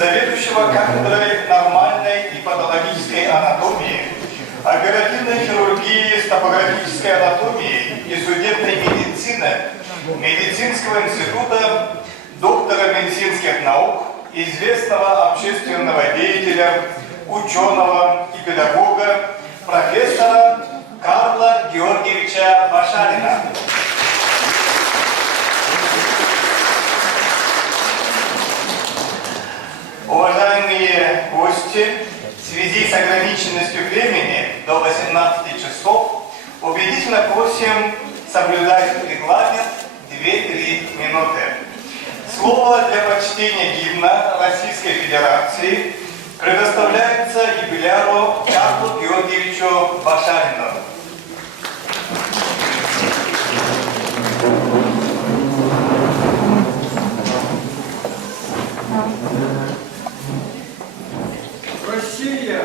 заведующего кафедрой нормальной и патологической анатомии, оперативной хирургии с топографической анатомией и судебной медицины Медицинского института, доктора медицинских наук, известного общественного деятеля, ученого и педагога, профессора Карла Георгиевича Башарина. гости, в связи с ограниченностью времени до 18 часов, убедительно просим соблюдать регламент 2-3 минуты. Слово для почтения гимна Российской Федерации предоставляется юбиляру Карлу Георгиевичу Башарину. Россия,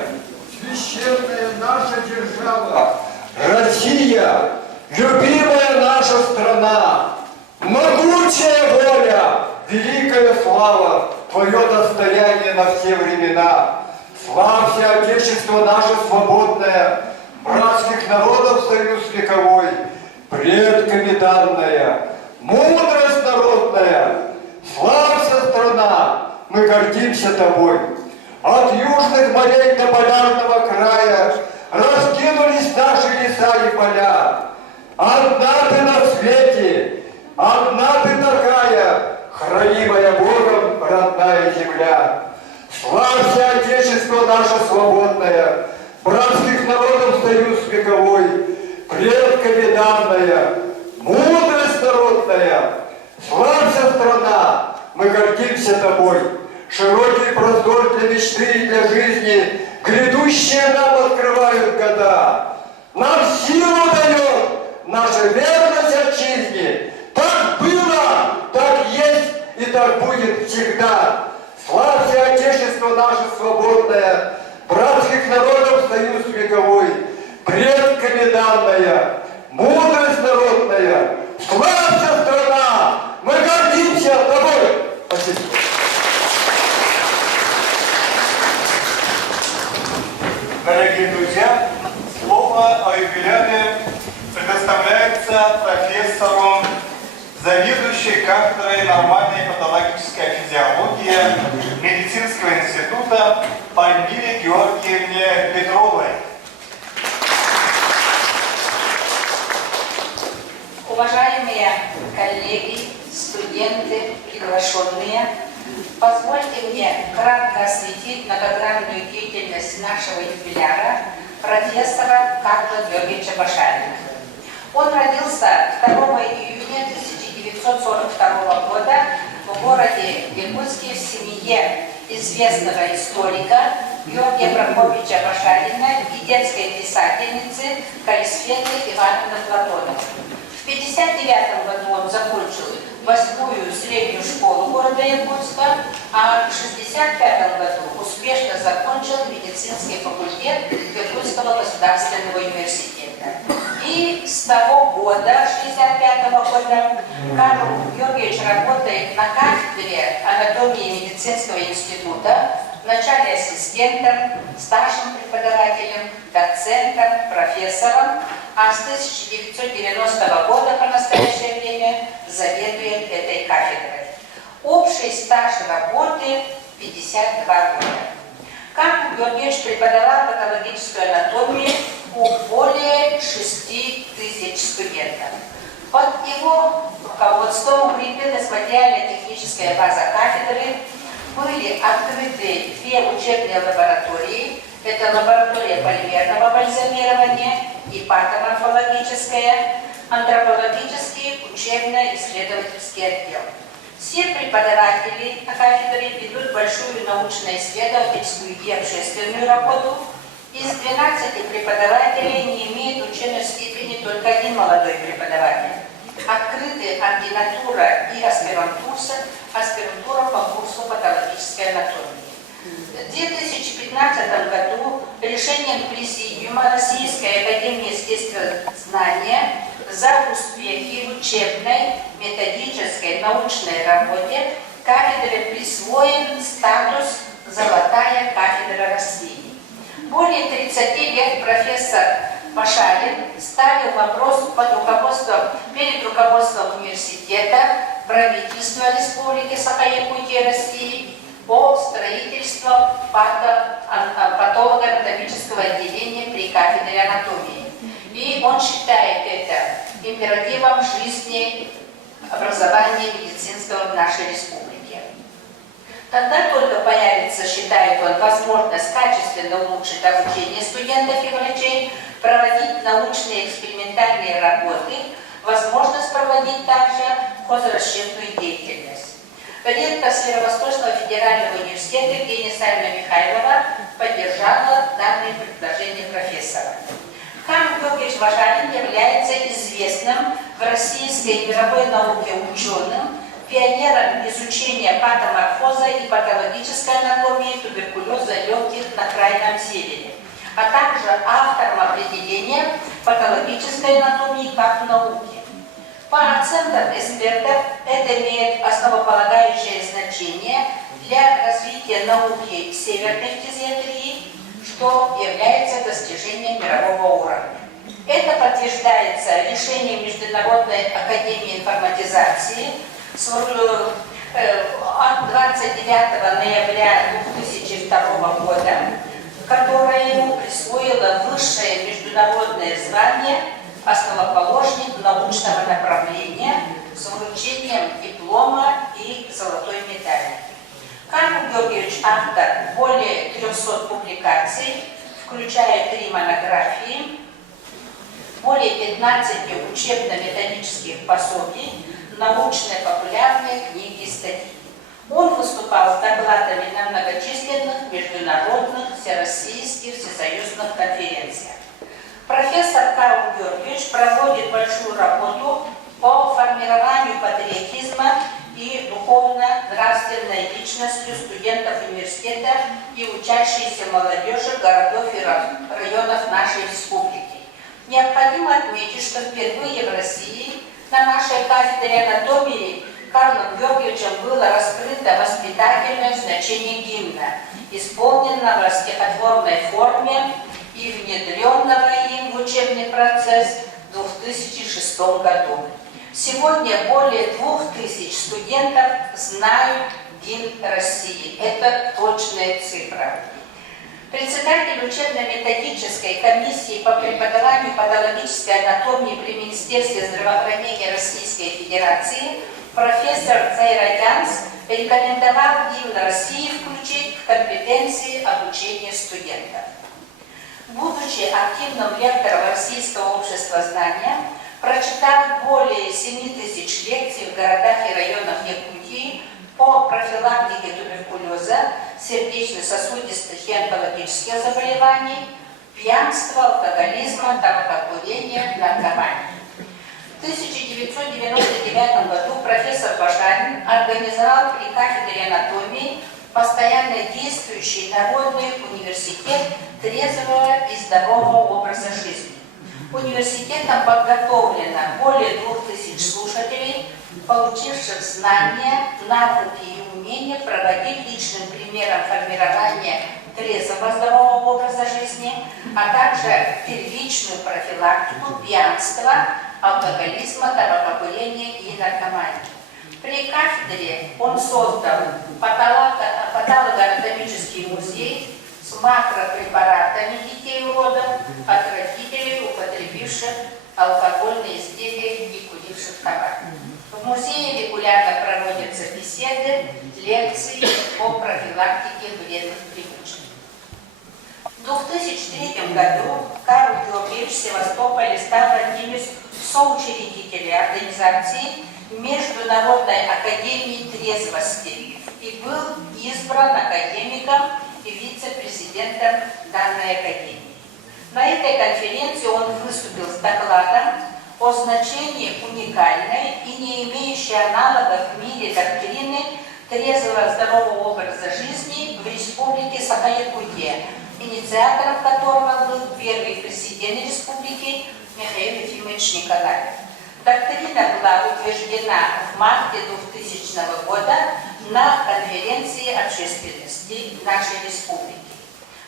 священная наша держава. Россия, любимая наша страна. Могучая воля, великая слава, твое достояние на все времена. Славься, Отечество наше свободное, братских народов союз вековой, предками данная, мудрость народная. Славься, страна, мы гордимся тобой. От южных морей до полярного края раскинулись наши леса и поля. Одна ты на свете, одна ты такая, хранимая Богом родная земля. Славься, Отечество наше свободное, братских народов союз вековой, предками данная, мудрость народная. Славься, страна, мы гордимся тобой. Широкий простор для мечты и для жизни, грядущие нам открывают года. Нам силу дает наша верность отчизне. Так было, так есть и так будет всегда. Славься, Отечество наше свободное, братских народов союз вековой, предками данная, мудрость народная. Славься, страна, мы гордимся тобой. Спасибо. Дорогие друзья, слово о юбиляре предоставляется профессору, заведующей кафедрой нормальной патологической физиологии медицинского института Пальмире Георгиевне Петровой. Уважаемые коллеги, студенты, приглашенные, позвольте мне кратко осветить многогранную деятельность нашего юбиляра, профессора Карла Георгиевича Башарина. Он родился 2 июня 1942 года в городе Якутске в семье известного историка Георгия Прокопьевича Башарина и детской писательницы Калисфеты Ивановны Платоновой. В 1959 году он закончил 8-ю среднюю школу города Якутска, а в 1965 году успешно закончил медицинский факультет Якутского государственного университета. И с того года, 1965 года, Карл Георгиевич работает на кафедре анатомии медицинского института, вначале ассистентом, старшим преподавателем, доцентом, профессором, а с 1990 года по настоящее время заведует этой кафедрой. Общий стаж работы 52 года. Карл Георгиевич преподавал патологическую анатомию у более 6000 студентов. Под его руководством укрепилась материально-техническая база кафедры, были открыты 2 учебные лаборатории. Это лаборатория полимерного бальзамирования и патоморфологическая, антропологический учебно-исследовательский отдел. Все преподаватели на кафедре ведут большую научно-исследовательскую и общественную работу. Из 12 преподавателей не имеет ученой степени только 1 молодой преподаватель. Открыты ординатура и аспирантура по курсу патологической анатомии. В 2015 году решением Президиума Российской академии естествознания за успехи в учебной, методической, научной работе кафедре присвоен статус «Золотая кафедра России». Более 30 лет профессор Башарин ставил вопрос перед руководством университета, правительства Республики Саха-Якутия России по строительству патологоанатомического отделения при кафедре анатомии. И он считает это императивом жизни образования медицинского в нашей республике. Тогда только появится, считает он, возможность качественно улучшить обучение студентов и врачей, проводить научные экспериментальные работы, возможность проводить также хозрасчетную деятельность. Ректор Северо-Восточного федерального университета Евгения Савельевна Михайлова поддержала данные предложения профессора. Карл Георгиевич Вашарин является известным в российской и мировой науке ученым, пионером изучения патоморфоза и патологической анатомии туберкулеза легких на Крайнем Севере, а также автором определения патологической анатомии как науки. По оценкам экспертов, это имеет основополагающее значение для развития науки северной фтизиатрии, что является достижением мирового уровня. Это подтверждается решением Международной академии информатизации от 29 ноября 2002 года, которое ему присвоило высшее международное звание основоположник научного направления с вручением диплома и золотой медали. Карл Георгиевич автор более 300 публикаций, включая 3 монографии, более 15 учебно-методических пособий, научно-популярные книги и статьи. Он выступал с докладами на многочисленных международных, всероссийских, всесоюзных конференциях. Профессор Карл Георгиевич проводит большую работу по формированию патриотизма и духовно-нравственной личностью студентов университета и учащейся молодежи городов и районов нашей республики. Необходимо отметить, что впервые в России на нашей кафедре анатомии Карлом Георгиевичем было раскрыто воспитательное значение гимна, исполненного в стихотворной форме и внедренного им в учебный процесс в 2006 году. Сегодня более 2000 студентов знают гимн России. Это точная цифра. Председатель учебно-методической комиссии по преподаванию патологической анатомии при Министерстве здравоохранения Российской Федерации профессор Цайрадянс рекомендовал гимн России включить в компетенции обучения студентов. Будучи активным лектором Российского общества знания, прочитал более 7000 лекций в городах и районах Якутии по профилактике туберкулеза, сердечно-сосудистых и онкологических заболеваний, пьянства, алкоголизма, табакокурения, наркомании. В 1999 году профессор Башарин организовал при кафедре анатомии постоянно действующий народный университет трезвого и здорового образа жизни. Университетом подготовлено более 2000 слушателей, получивших знания, навыки и умения проводить личным примером формирования трезвого здорового образа жизни, а также первичную профилактику пьянства, алкоголизма, табакокурения и наркомании. При кафедре он создал патологоанатомический музей с макропрепаратами детей-уродов от родителей, употребивших алкогольные изделия и куривших табак. В музее регулярно проводятся беседы, лекции по профилактике вредных привычек. В 2003 году Карл Георгиевич в Севастополе стал одним из соучредителей организации Международной академии трезвости и был избран академиком и вице-президентом данной академии. На этой конференции он выступил с докладом о значении уникальной и не имеющей аналогов в мире доктрины трезвого здорового образа жизни в республике Саха-Якутия, инициатором которого был первый президент республики Михаил Ефимович Николаев. Доктрина была утверждена в марте 2000 года на конференции общественности нашей республики.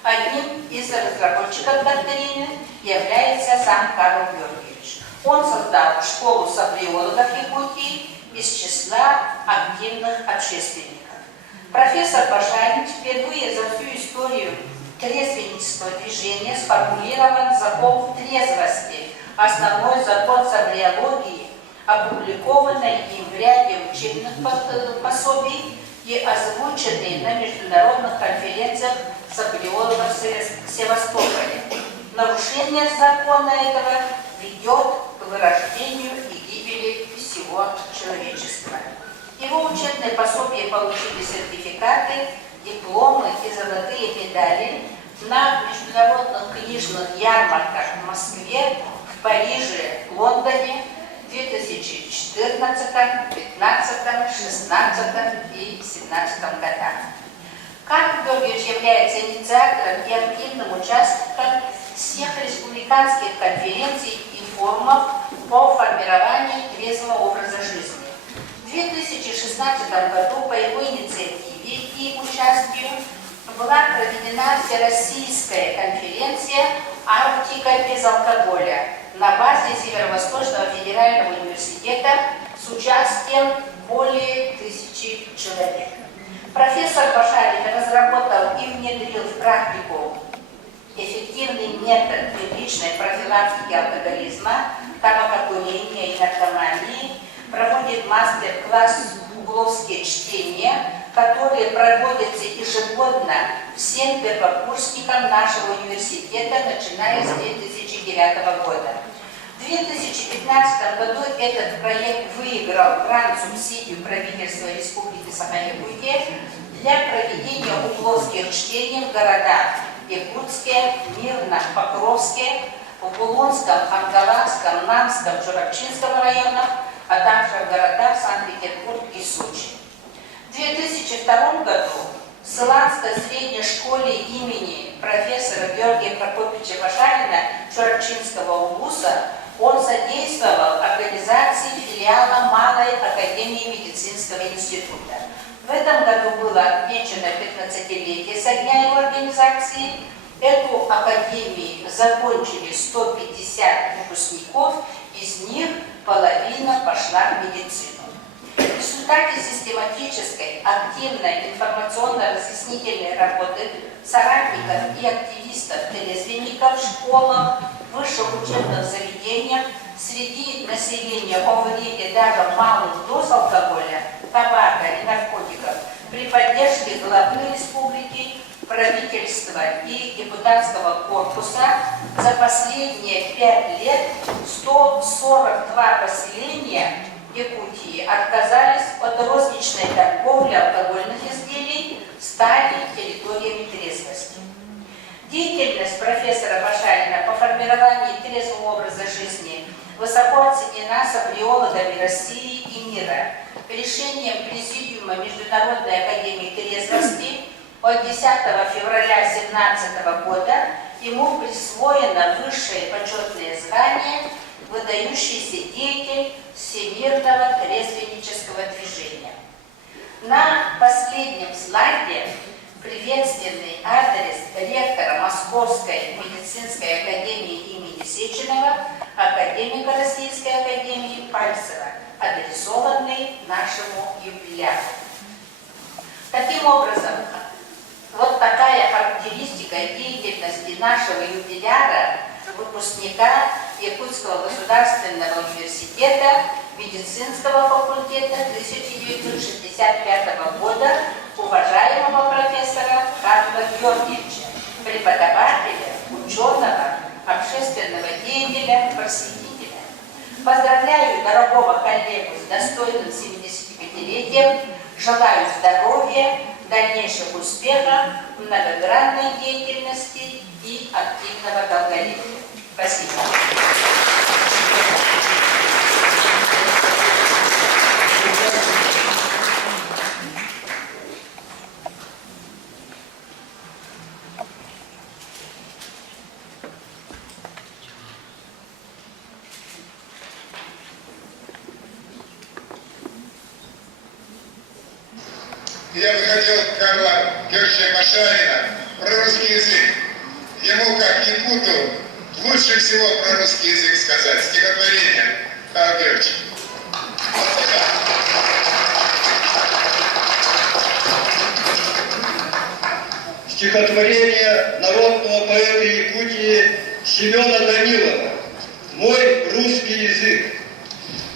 Одним из разработчиков доктрины является сам Карл Георгиевич. Он создал школу саблеологов Якутии из числа активных общественников. Профессор Башарин впервые за всю историю трезвеннического движения сформулирован закон трезвости, основной закон саблеологии, опубликованный им в ряде учебных пособий и озвученные на международных конференциях Саприолова в Севастополе. Нарушение закона этого ведет к вырождению и гибели всего человечества. Его учебные пособия получили сертификаты, дипломы и золотые медали на международных книжных ярмарках в Москве, в Париже, Лондоне в 2014, 2015, 2016 и 2017 годах. Карл Георгиевич является инициатором и активным участником всех республиканских конференций и форумов по формированию трезвого образа жизни. В 2016 году по его инициативе и участию была проведена Всероссийская конференция «Арктика без алкоголя» на базе Северо-Восточного федерального университета с участием более 1000 человек. Профессор Башарин разработал и внедрил в практику эффективный метод первичной профилактики алкоголизма, табакокурения и наркомании, проводит мастер-класс «Угловские чтения», которые проводятся ежегодно всем первокурсникам нашего университета, начиная с 2009 года. В 2015 году этот проект выиграл грант-субсидию правительства Республики Саха-Якутия для проведения угловских чтений в городах Якутске, Мирном, Покровске, в Булонском, Ангаланском, Нанском, Чурапчинском районах, а также в городах Санкт-Петербург и Сочи. В 2002 году в Сыланской средней школе имени профессора Георгия Прокопьевича Башарина Чурапчинского УВУСа он содействовал организации филиала Малой академии медицинского института. В этом году было отмечено 15-летие со дня его организации. Эту академию закончили 150 выпускников, из них половина пошла в медицину. В результате систематической, активной информационно-разъяснительной работы соратников и активистов, трезвенников в школах, высших учебных заведениях, среди населения о вреде даже малых доз алкоголя, табака и наркотиков при поддержке главы республики, правительства и депутатского корпуса за последние 5 лет 142 поселения Якутии отказались от розничной торговли алкогольных изделий, стали территориями трезвости. Деятельность профессора Башарина по формированию трезвого образа жизни высоко оценена соприологами России и мира. Решением Президиума Международной академии трезвости от 10 февраля 2017 года ему присвоено высшее почетное звание «Выдающийся деятель всемирного трезвеннического движения». На последнем слайде приветственный адрес ректора Московской медицинской академии имени Сеченова, академика Российской академии Пальцева, адресованный нашему юбиляру. Таким образом, вот такая характеристика деятельности нашего юбиляра, выпускника Якутского государственного университета медицинского факультета 1965 года уважаемого профессора Карла Георгиевича, преподавателя, ученого, общественного деятеля, просветителя. Поздравляю дорогого коллегу с достойным 75-летием, желаю здоровья, дальнейших успехов, многогранной деятельности и активного долголетия. Спасибо. Я бы хотел Карла Георгиевича Башарина про русский язык. Ему, как якуту, лучше всего про русский язык сказать. Стихотворение, Карл Георгиевич. Стихотворение народного поэта Якутии Семена Данилова. Мой русский язык.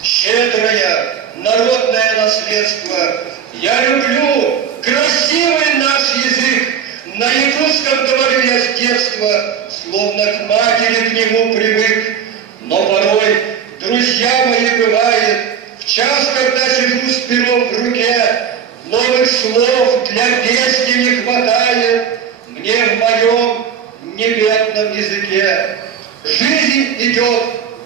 Щедрое народное наследство я люблю красивый наш язык. На якутском говорю я с детства, словно к матери к нему привык. Но порой, друзья мои, бывает, в час, когда сижу с пером в руке, новых слов для песни не хватает. Мне в моем небедном языке жизнь идет,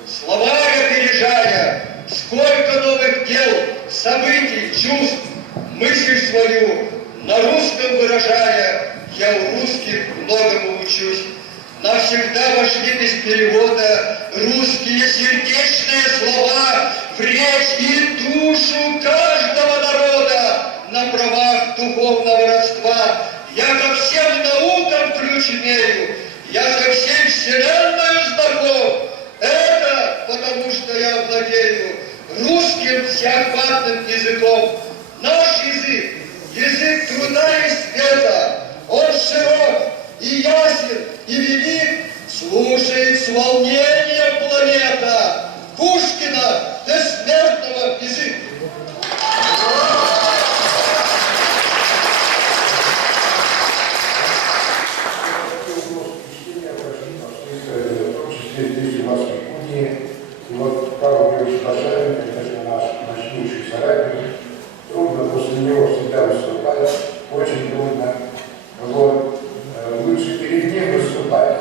слова опережая. Сколько новых дел, событий, чувств, мысль свою на русском выражая, я у русских многому учусь. Навсегда вошли без перевода русские сердечные слова в речь и душу каждого народа на правах духовного родства. Я ко всем наукам ключ имею, я со всей вселенной знаком. Это потому, что я владею русским всеохватным языком. Наш язык, язык труда и света, он широк и ясен, и велик, слушает с волнением планета Пушкина бессмертного языка. Здесь у нас в Якутии, и вот Карл Георгиевич Башарин, конечно, наш мощнейший соратник, трудно после него всегда выступать, очень трудно. Вот, лучше перед ним выступать.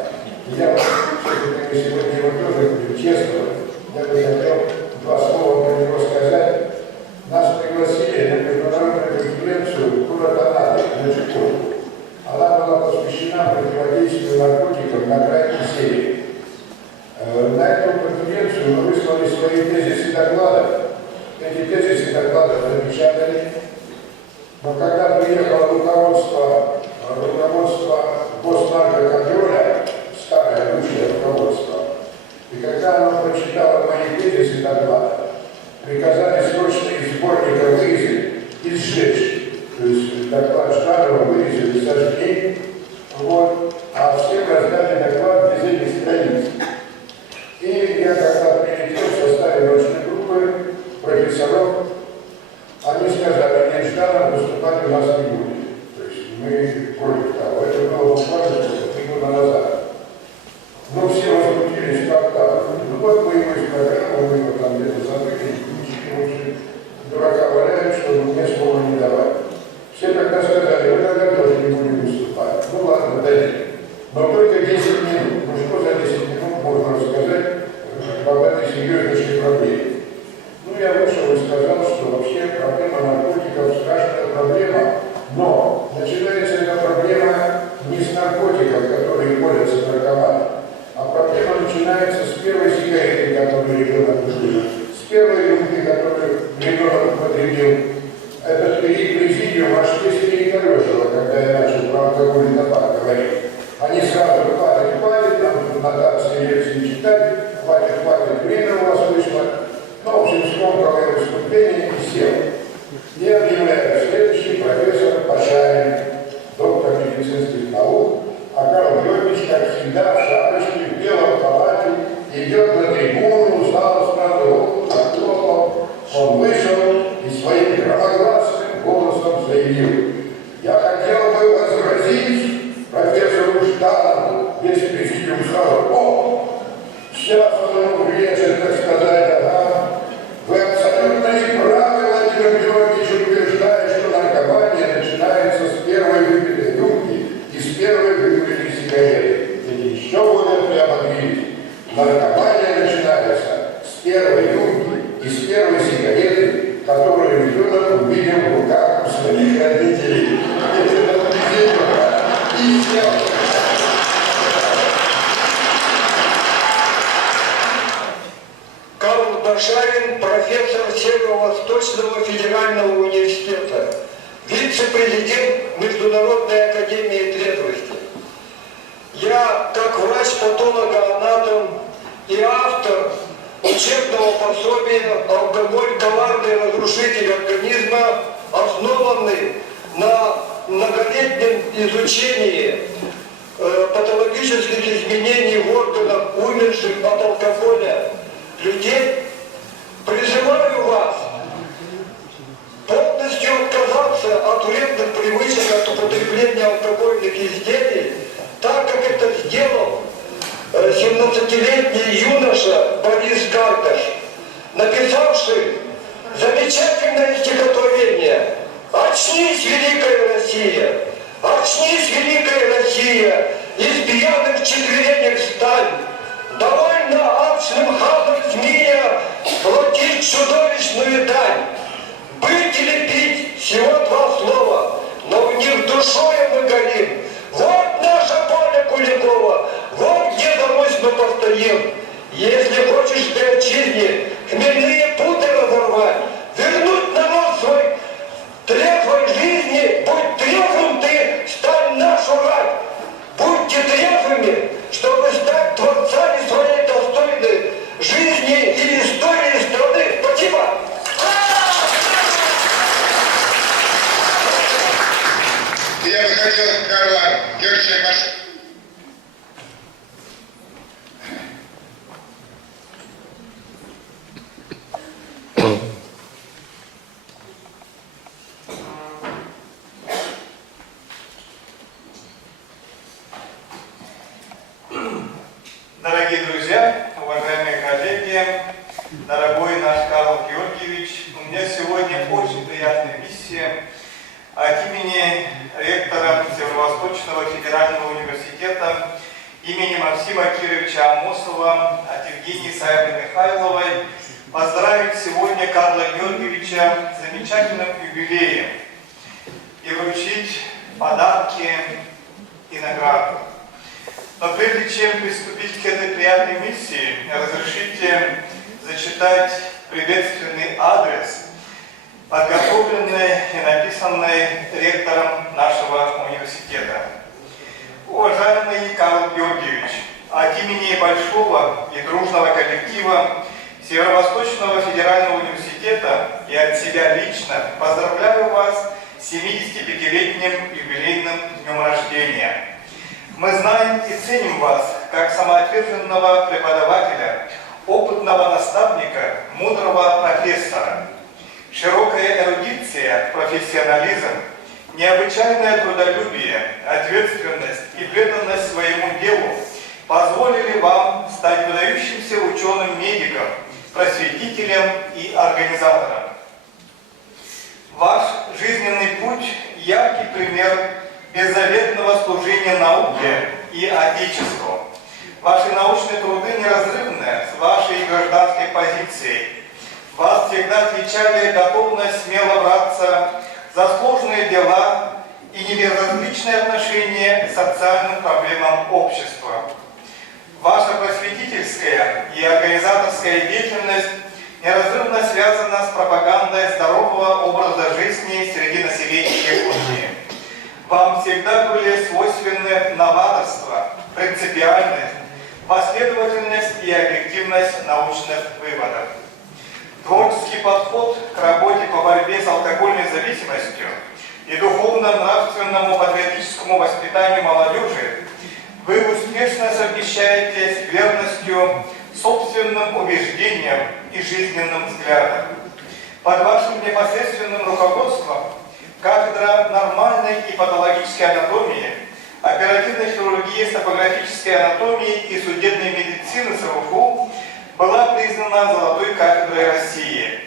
И я все-таки сегодня его тоже говорю честно, я бы хотел два слова про него сказать. Нас пригласили на международную конференцию в город Анады, на Чукотку. Она была посвящена противодействию наркотикам на крайнем севере. На эту конференцию мы выслали свои тезисы доклада. Эти тезисы докладов напечатали. Но когда приехало руководство госнаркоконтроля, старое бывшее руководство, и когда оно прочитало мои тезисы доклада, приказали срочно из сборника вырезать и сжечь. То есть доклад Жданова вырезали, сожгли, вот, а всем раздали доклад без этих страниц. И я когда прилетел в составе научной группы профессоров, они сказали, нет, Жданов выступать у нас не будет. То есть мы против того. Это было буквально 3 года назад. Но все возмутились, как так. Ну вот мы его из программы, мы его там где-то забыли, и дурака валяют, что мне слова не давать. Все тогда сказали, вы тогда тоже не будем выступать. Ну ладно, дайте. Но только 10 минут. Ну что за 10 минут можно рассказать об этой серьезнейшей проблеме? Ну я вышел и сказал, что вообще проблема наркотиков страшная проблема, но начинается эта проблема не с наркотиков, которые борются наркоманы, а проблема начинается с первой сигареты, которую ребенок купил, с первой рюмки, которую ребенок употребил. Этот президиум аж весь корежило, когда я начал про алкоголь и табак говорить. Они сразу хватит, там нотации лекции читать, хватит, время у вас вышло. Ну, в общем, скомкал я выступление и сел. И объявляю, следующий профессор Башарин, доктор медицинских наук, а Карл Георгиевич, как всегда, в шапочке, в белом халате, идет на трибуну, зал страну, захлопал. Он вышел и своим громогласным голосом заявил: я хотел бы возразить профессору Жданову, весь президиум сразу: о, сейчас он ему влезет, так сказать, ага. Вы абсолютно не правы, Владимир Георгиевич, утверждая, что наркомания начинается с первой выпитой рюмки и с первой выкуренной сигареты. Или еще более прямо говорить, наркомания начинается с первой рюмки и с первой сигареты, которую ребенок увидел в руках у своих родителей. И все. Карл Башарин, профессор Северо-Восточного федерального университета, вице-президент Международной академии трезвости. Я, как врач-патологоанатом и автор учебного пособия «Алкоголь – коварный разрушитель организма», основанный на многолетнем изучении патологических изменений в органах умерших от алкоголя людей, призываю вас полностью отказаться от вредных привычек художественных изделий, так как это сделал 17-летний юноша Борис Карташ, написавший замечательное стихотворение «Очнись, Великая Россия! Очнись, Великая Россия! Из пьяных четверенек встань! Довольно алчным хамам змея платить чудовищную дань! Быть или пить — всего два слова, но в них душою мы горим. Вот наше поле Куликова, вот где за Русь мы постоим. Если хочешь ты отчизне хмельные путы разорвать, вернуть народ свой трезвой жизни, будь трезвым ты, стань нашу рать. Будьте трезвыми, чтобы стать творцами своей достойной жизни и истории страны. Спасибо! Я бы хотел Карла Георгиевича Машинина. Дорогие друзья, уважаемые коллеги, дорогой наш Карл Георгиевич, у меня сегодня очень приятная миссия от имени ректора Северо-Восточного федерального университета имени Максима Кировича Амосова, от Евгении Исаевны Михайловой поздравить сегодня Карла Георгиевича с замечательным юбилеем и вручить подарки и награды. Но прежде чем приступить к этой приятной миссии, разрешите зачитать приветственный адрес, подготовленный и написанный ректором нашего университета. Уважаемый Карл Георгиевич, от имени большого и дружного коллектива Северо-Восточного федерального университета и от себя лично поздравляю вас с 75-летним юбилейным днем рождения. Мы знаем и ценим вас как самоотверженного преподавателя, опытного наставника, мудрого профессора. Широкая эрудиция, профессионализм, необычайное трудолюбие, ответственность и преданность своему делу позволили вам стать выдающимся ученым-медиком, просветителем и организатором. Ваш жизненный путь – яркий пример беззаветного служения науке и Отечеству. Ваши научные труды неразрывны с вашей гражданской позицией. Вас всегда отличали готовность смело браться за сложные дела и небезразличное отношение к социальным проблемам общества. Ваша просветительская и организаторская деятельность неразрывно связана с пропагандой здорового образа жизни среди населения Якутии. Вам всегда были свойственны новаторство, принципиальность, последовательность и объективность научных выводов. Творческий подход к работе по борьбе с алкогольной зависимостью и духовно-нравственному патриотическому воспитанию молодежи вы успешно совмещаете с верностью собственным убеждениям и жизненным взглядам. Под вашим непосредственным руководством кафедра нормальной и патологической анатомии, оперативной хирургии с топографической анатомией и судебной медицины СРУФУ была признана золотой кафедрой России,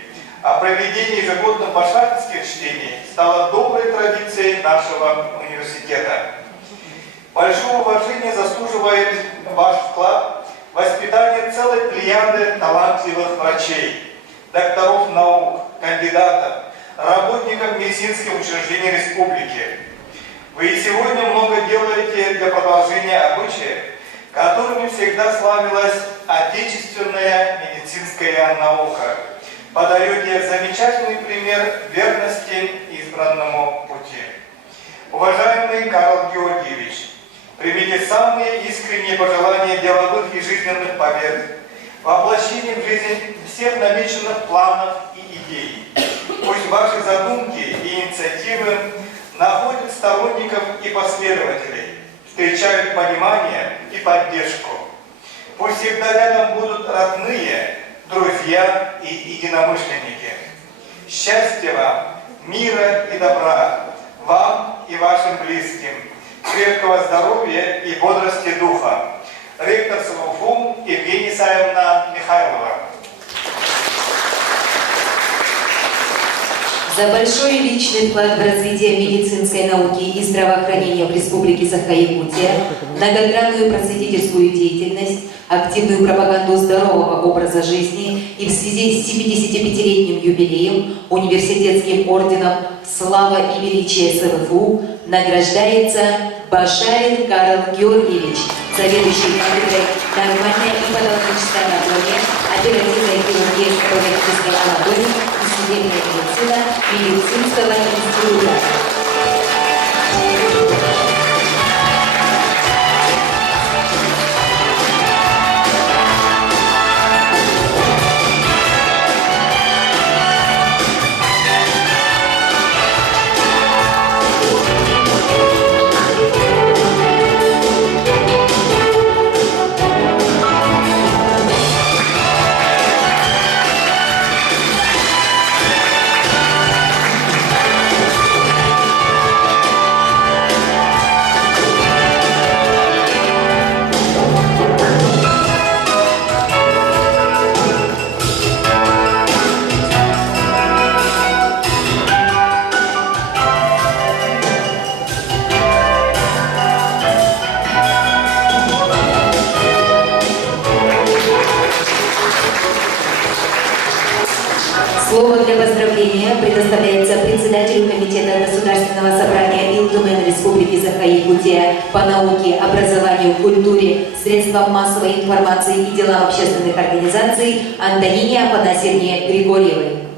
а проведение ежегодных башкирских чтений стало доброй традицией нашего университета. Большого уважения заслуживает ваш вклад в воспитание целой плеяды талантливых врачей, докторов наук, кандидатов, работников медицинских учреждений республики. Вы и сегодня много делаете для продолжения обычаев, которыми всегда славилась отечественная медицинская наука. Подаете замечательный пример верности избранному пути. Уважаемый Карл Георгиевич, примите самые искренние пожелания деловых и жизненных побед, воплощение в жизнь всех намеченных планов и идей. Пусть ваши задумки и инициативы находят сторонников и последователей, встречают понимание и поддержку. Пусть всегда рядом будут родные, друзья и единомышленники. Счастья вам, мира и добра, вам и вашим близким. крепкого здоровья и бодрости духа. Ректор СМУФУ Евгения Исаевна Михайлова. За большой личный вклад в развитие медицинской науки и здравоохранения в Республике Саха-Якутия, многогранную просветительскую деятельность, активную пропаганду здорового образа жизни и в связи с 75-летним юбилеем университетским орденом «Слава и величие СМФУ» награждается Башарин Карл Георгиевич, заведующий кафедрой «Нормальная и патологическая анатомия, оперативная хирургия с патологической анатомией и судебная медицина медицинского института». Слово для поздравления предоставляется председателю Комитета Государственного собрания Илтумен Республики Саха-Якутия по науке, образованию, культуре, средствам массовой информации и делам общественных организаций Антонине Афанасьевне Григорьевой.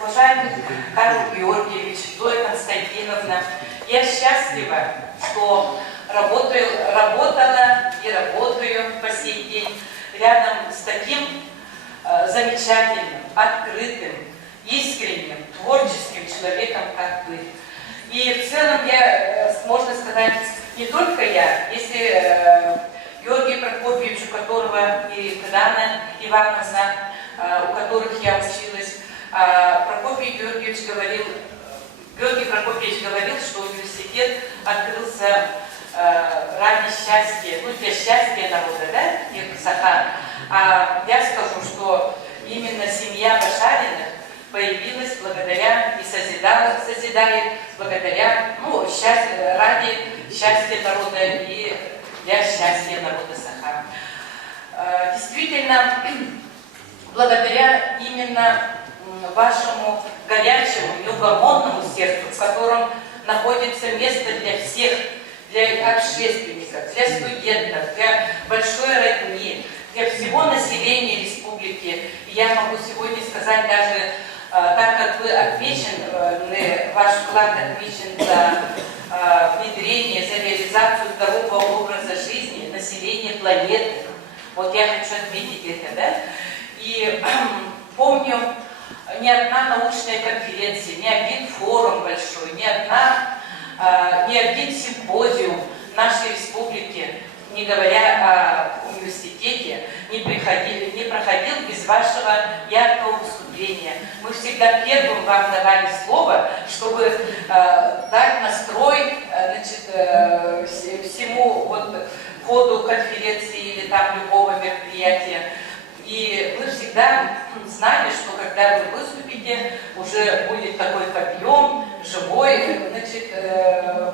Уважаемый Карл Георгиевич, Зоя Константиновна, я счастлива, что работала и работаю по сей день рядом с таким замечательным, открытым, искренним, творческим человеком, как вы. И в целом можно сказать, не только я, если Георгий Прокопьевич, у которого и Дана Ивановна, у которых я училась, Георгий Прокопьевич говорил, что университет открылся ради счастья, для счастья народа, да, тех Саха. А я скажу, что именно семья Башариных появилась благодаря и созидает благодаря, ради счастья народа и для счастья народа Саха. Действительно, благодаря именно вашему горячему, неугомонному сердцу, в котором находится место для всех, для общественников, для студентов, для большой родни, для всего населения республики. Я могу сегодня сказать даже, так как вы отмечен, ваш вклад отмечен за внедрение, за реализацию здорового образа жизни населения планеты. Вот я хочу отметить это, да? И помню, ни одна научная конференция, ни один форум большой, ни один симпозиум нашей республики, не говоря о университете, не проходил без вашего яркого выступления. Мы всегда первым вам давали слово, чтобы дать настрой всему ходу конференции или там любого мероприятия. И вы всегда знали, что когда вы выступите, уже будет такой подъем, живой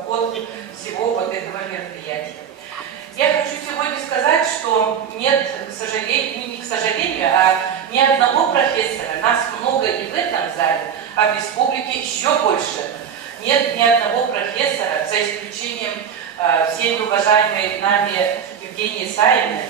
ход всего этого мероприятия. Я хочу сегодня сказать, что нет, к сожалению, не к сожалению, а ни одного профессора, нас много и в этом зале, а в республике еще больше. Нет ни одного профессора, за исключением всеми уважаемой нами Евгении Исаевны,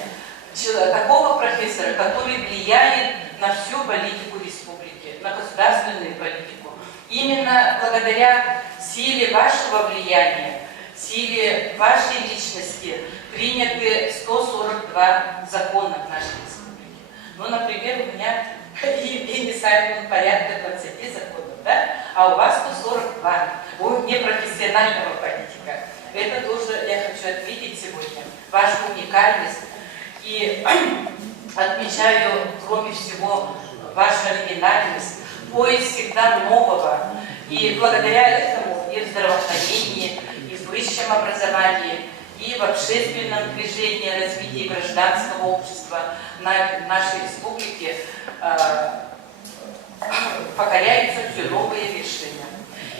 такого профессора, который влияет на всю политику республики, на государственную политику. Именно благодаря силе вашего влияния, силе вашей личности приняты 142 закона в нашей республике. Ну, например, у меня Евгения Исаевна порядка 20 законов, да? А у вас 142. У непрофессионального политика. Это тоже я хочу отметить сегодня. Вашу уникальность. И отмечаю, кроме всего, вашу оригинальность, поиск всегда нового. И благодаря этому и здравоохранении, и в высшем образовании, и в общественном движении, развитии гражданского общества на нашей республике покоряются все новые вершины.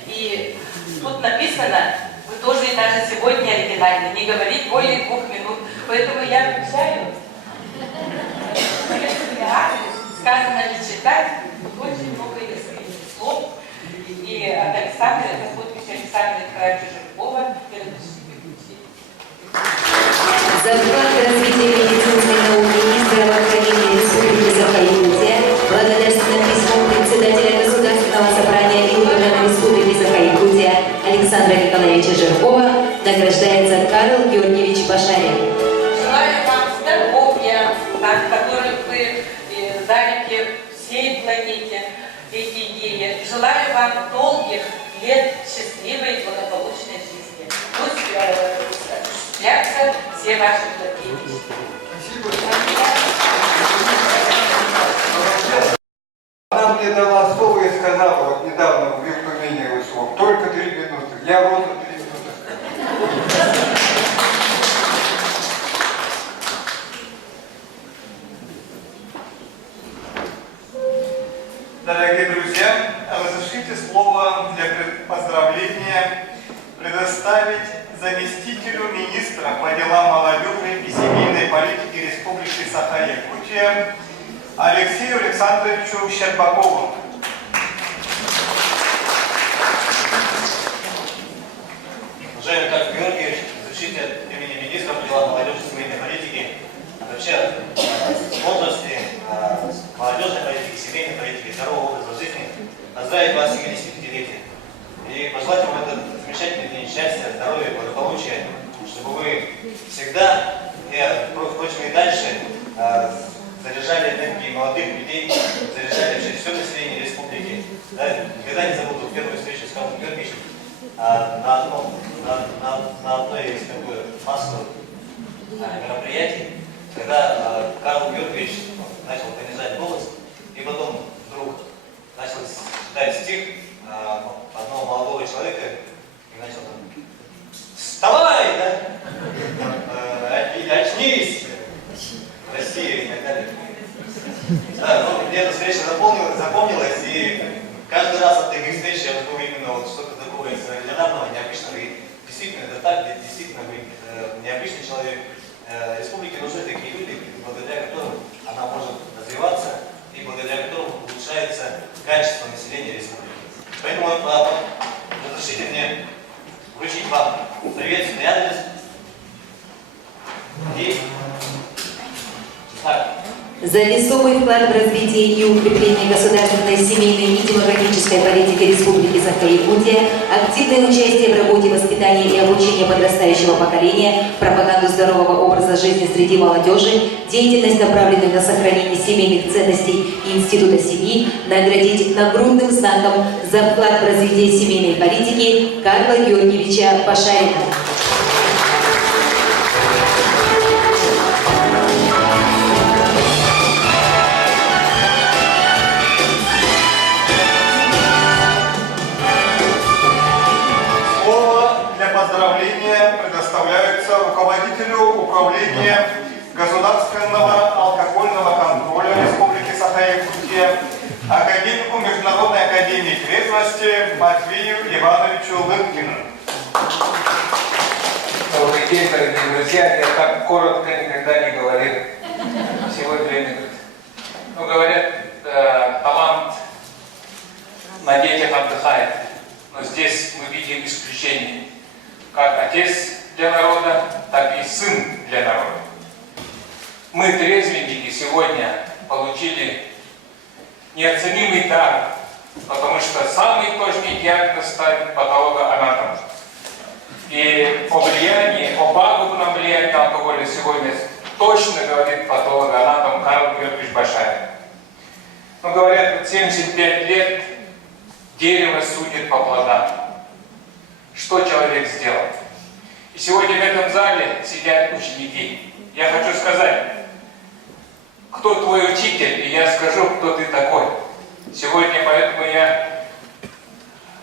И тут написано, вы тоже и даже сегодня оригинально, не говорить более 2 минут, поэтому я включаю. Сказано не читать, тут очень много нескольких слов. И от Александра, это подпись Александра Николаевича Жиркова. За вклад в развитие медицинской науки и здравоохранения Республики Саха-Якутия благодарственным письмом председателя Государственного собрания Юго-Западной Республики Саха-Якутия Александра Николаевича Жиркова награждается Карл Георгиевич Башарин. Желаю вам здоровья, от которых вы дарите всей планете эти идеи. Желаю вам долгих лет счастливой и благополучной жизни. Пусть осуществлятся все ваши планы. Она мне дала слово и сказала, вот недавно в Виртумене вышло, только 3 минуты. Я ровно 3 минуты. Дорогие друзья, разрешите слово для поздравления предоставить заместителю министра по делам молодежи и семейной политики Республики Саха-Якутия Алексею Александровичу Щербакову. Уважаемый Карл Георгиевич, разрешите от имени министра по делам молодежи и семейной политики, вообще в области молодежной политики, семейной политики, здорового образа жизни, поздравить вас с 75-летием и пожелать вам этот замечательный день счастья, здоровья, благополучия, чтобы вы всегда, впрочем, и дальше заряжали энергией молодых людей, заряжали вообще все население республики. Да, никогда не забуду первую встречу с Карлом Георгиевичем на одной из массовых мероприятий, когда Карл Георгиевич начал понижать голос, и потом вдруг начал читать стих одного молодого человека и начал там: «Вставай! Да? Очнись! Россия!» и так далее. Да, ну, мне эта встреча запомнилась, и каждый раз от таких встреч я жду именно вот что-то такого экстраординарного, необычного. И действительно, это так, действительно, вы необычный человек. Республике нужны такие люди, благодаря которым она может развиваться и благодаря которым улучшается качество населения республики. Поэтому разрешите мне вручить вам приветственный адрес. И так. За весомый вклад в развитие и укрепление государственной, семейной и демократической политики Республики Саха-Якутия, активное участие в работе воспитания и обучения подрастающего поколения, пропаганду здорового образа жизни среди молодежи, деятельность, направленную на сохранение семейных ценностей и института семьи, наградить нагрудным знаком за вклад в развитие семейной политики Карла Георгиевича Башарина. Поздравления предоставляются руководителю управления государственного алкогольного контроля Республики Саха-Якутия, академику Международной академии трезвости Матвею Ивановичу Лыткину. Добрый день, дорогие друзья. Я так коротко никогда не говорил. Всего 2 минуты. Ну, говорят, талант на детях отдыхает. Но здесь мы видим исключение. Как отец для народа, так и сын для народа. Мы, трезвенники, сегодня получили неоценимый дар, потому что самый точный диагноз ставит патологоанатом. И о влиянии, о пагубном влиянии алкоголя сегодня точно говорит патологоанатом Карл Георгиевич Башарин. Но говорят, 75 лет дерево судит по плодам. Что человек сделал? И сегодня в этом зале сидят ученики. Я хочу сказать, кто твой учитель, и я скажу, кто ты такой. Сегодня поэтому я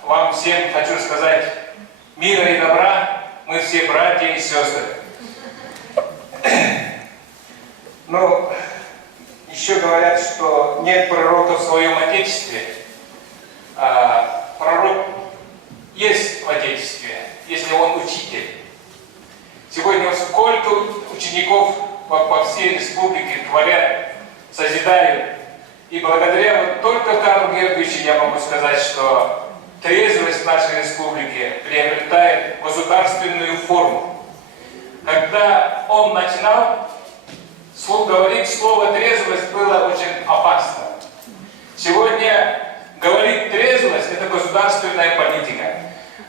вам всем хочу сказать мира и добра, мы все братья и сестры. Ну, еще говорят, что нет пророка в своем Отечестве, а пророк есть в Отечестве, если он учитель. Сегодня сколько учеников по всей республике творят, созидают. И благодаря вот только Карлу Георгиевичу я могу сказать, что трезвость нашей республики приобретает государственную форму. Когда он начинал говорить слово «трезвость», было очень опасно. Сегодня говорить «трезвость» — это государственная политика.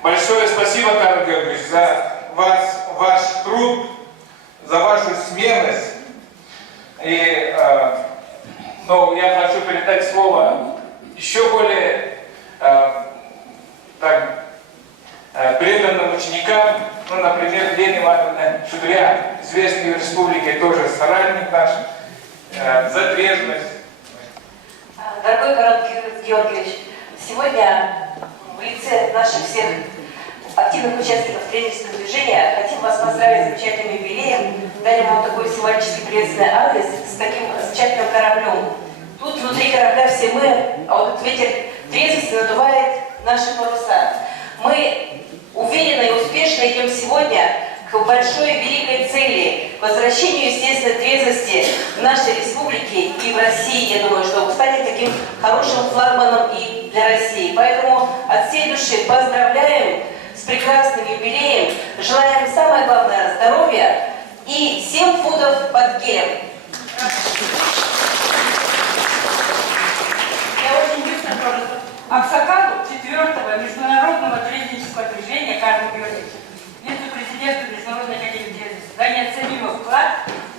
Большое спасибо, Карл Георгиевич, за ваш труд, за вашу смелость. И я хочу передать слово еще более преданным ученикам, например, Лене Ивановне Шудря, известный в республике тоже соратник наш, за трезвость. Дорогой Карл Георгиевич, сегодня в лице наших всех активных участников тренерского движения хотим вас поздравить с замечательным юбилеем, дали вам такой символический приветственный адрес с таким замечательным кораблем. Тут внутри корабля все мы, а вот этот ветер трезвости надувает наши паруса. Мы уверенно и успешно идем сегодня к большой великой цели, к возвращению естественной трезвости в нашей республике и в России. Я думаю, что станет таким хорошим флагманом и для России. Поэтому от всей души поздравляем с прекрасным юбилеем, желаем самое главное здоровья и 7 футов под гелем. Я очень быстро тоже. Аксакалу 4-го международного трезвеннического движения Карлу Георгиевичу, вице-президенту Международной академии трезвости, за неоценимый вклад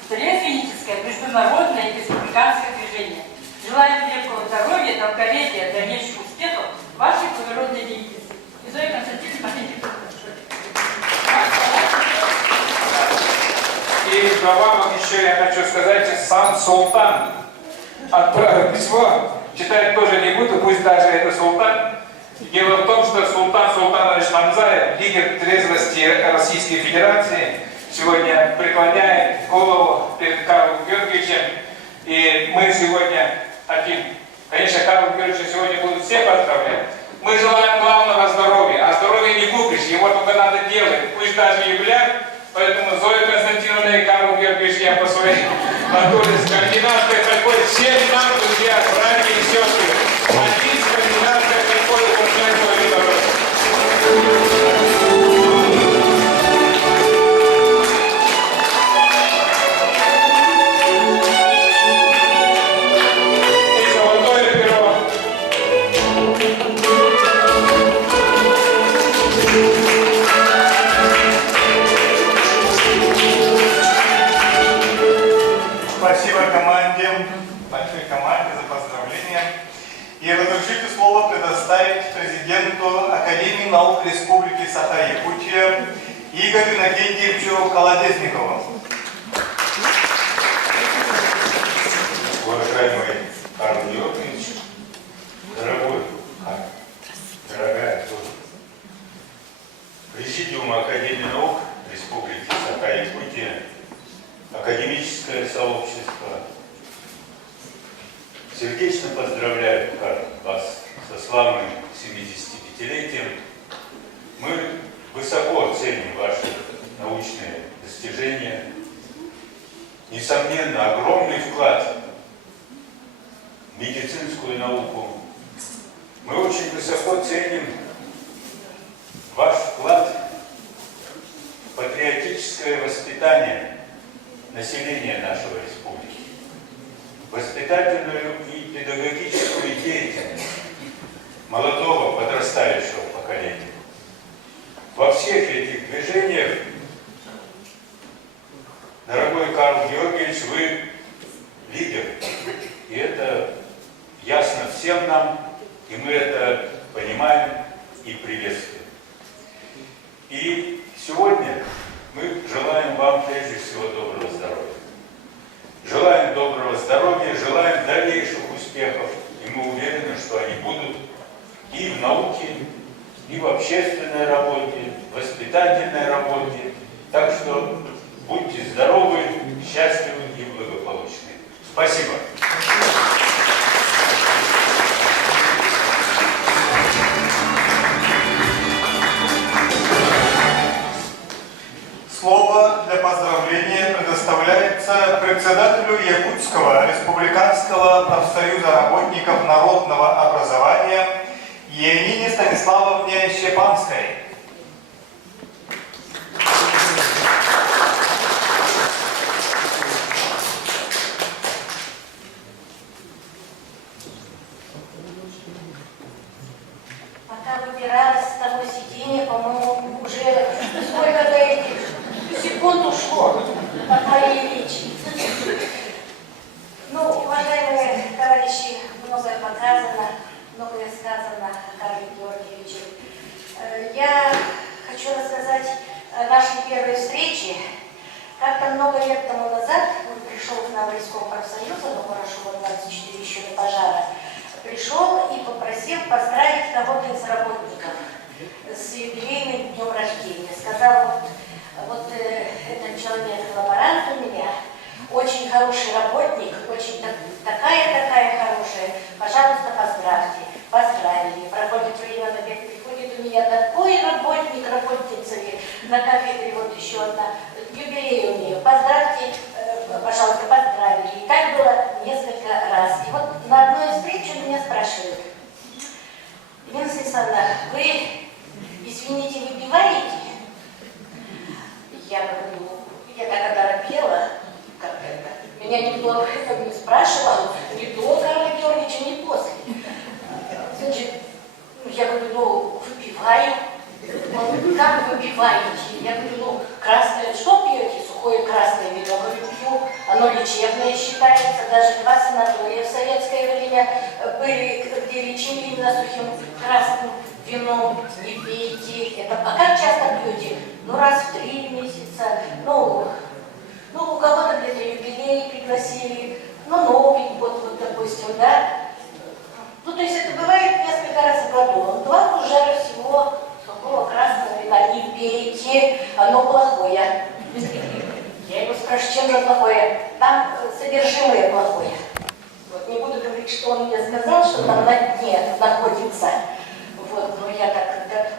в трезвенническое международное и республиканское движение. Желаем крепкого здоровья, долголетия, дальнейших успехов в вашей благородной деятельности. И Зоя Константиновна И вдобавок еще я хочу сказать, сам султан отправил письмо, читать тоже не буду, пусть даже это султан. Дело в том, что султан Султанович Намзаев, лидер трезвости Российской Федерации, сегодня преклоняет голову перед Карлом Георгиевичем. И мы сегодня хотим, конечно, Карл Георгиевича сегодня будут все поздравлять. Мы желаем главного здоровья, а здоровье не купишь, его только надо делать, пусть даже юбиляр. Поэтому Зоя Константиновна и Карл Георгиевич, я по своей натуре скандинавской ходьбой, всем нам, друзья, братья и сестры, один скандинавской ходьбой упоминает свою дорогу. Спасибо большой команде за поздравления. И разрешите слово предоставить президенту Академии наук Республики Саха-Якутия Игорю Иннокентьевичу Колодезникову. Уважаемый Карл Георгиевич, дорогой Карл, дорогая Зоя, Президиум Академии наук Республики Саха-Якутия, академическое сообщество сердечно поздравляю, Карл, вас со славным 75-летием. Мы высоко ценим ваши научные достижения. Несомненно, огромный вклад в медицинскую науку. Мы очень высоко ценим ваш вклад в патриотическое воспитание населения нашего республики, воспитательную и педагогическую деятельность молодого подрастающего поколения. Во всех этих движениях, дорогой Карл Георгиевич, вы лидер, и это ясно всем нам, и мы это понимаем и приветствуем. И сегодня мы желаем вам прежде всего доброго здоровья. Желаем доброго здоровья, желаем дальнейших успехов, и мы уверены, что они будут и в науке, и в в общественной работе, в воспитательной работе. Так что будьте здоровы, счастливы и благополучны. Спасибо. Слово для поздравления предоставляется председателю Якутского республиканского профсоюза работников народного образования Енине Станиславовне Щепанской. Пока выбиралась с того сиденья, по-моему, уже сколько до этих секунд ушло, пока я речи. Ну, уважаемые товарищи, многое показано, многое сказано о Карле Георгиевиче. Я хочу рассказать о нашей первой встрече. Как-то много лет тому назад он пришел к нам в Рейском профсоюзу, но Ворошилова 24 еще до пожара, пришел и попросил поздравить кого-то из работников с юбилейным днем рождения. Сказал, вот этот человек лаборант у меня, очень хороший работник, очень такая хорошая, пожалуйста, поздравьте. Поздравили. Проходит время, на обед приходит у меня такой работник, работница на кафедре, вот еще одна, юбилей у нее, поздравьте, пожалуйста, поздравили. И так было несколько раз. И вот на одной из встреч он меня спрашивает: Елена Александровна, вы, извините, выпиваете? Я говорю, я так оторопела, как это. Меня никто не спрашивал, ни до Карла Георгиевича, ни после. Значит, я говорю, ну, выпиваю. Он, как выпиваете? Я говорю, ну, красное, что пьете? Сухое красное вино. Говорю, пью. Оно лечебное считается. Даже 2 санатория в советское время были, где лечили именно сухим красным вином. Не пейте. Это, а как часто пьете? Ну, раз в 3 месяца. Ну, у кого-то где-то юбилей пригласили. Ну, Новый год, вот, допустим, да? Ну, то есть это бывает несколько раз в году. 2 фужера всего сухого красного вина. Не пейте, оно плохое. Я его спрашиваю, чем же плохое? Там содержимое плохое. Вот, не буду говорить, что он мне сказал, что там на дне находится. Вот, но я так,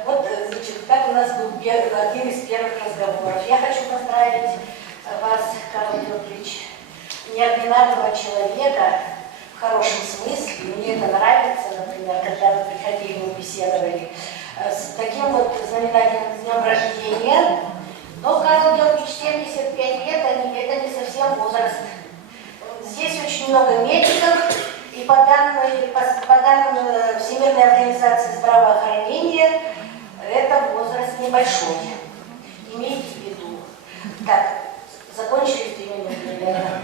вот, значит, так у нас был один из первых разговоров. Я хочу поздравить вас, Карл Георгиевич, неординарного человека, в хорошем смысле. Мне это нравится, например, когда вы приходили, мы беседовали с таким вот знаменательным днем рождения. Но Карл Георгиевич 75 лет, это не совсем возраст. Здесь очень много медиков, и по данным Всемирной организации здравоохранения, это возраст небольшой. Имейте в виду. Так, закончились 2 минуты, наверное.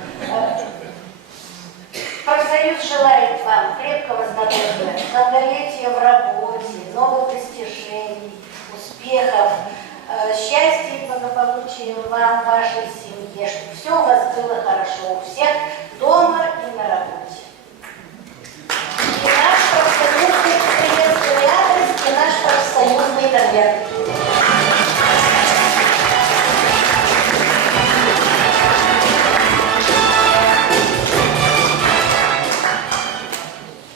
Профсоюз желает вам крепкого здоровья, долголетия в работе, новых достижений, успехов, счастья и благополучия вам, вашей семье, чтобы все у вас было хорошо у всех дома и на работе. И наш профсоюзный приветствует радость, и наш профсоюзный конверт.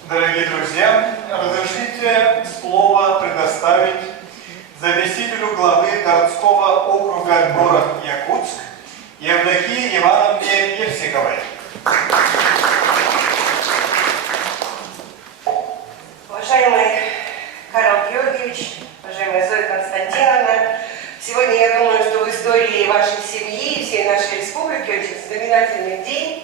Дорогие друзья, разрешите слово предоставить заместителю главы городского округа город Якутск Евдокии Ивановне Евсиковой. Уважаемый Карл Георгиевич, уважаемая Зоя Константиновна, сегодня я думаю, что в истории вашей семьи и всей нашей республики очень знаменательный день.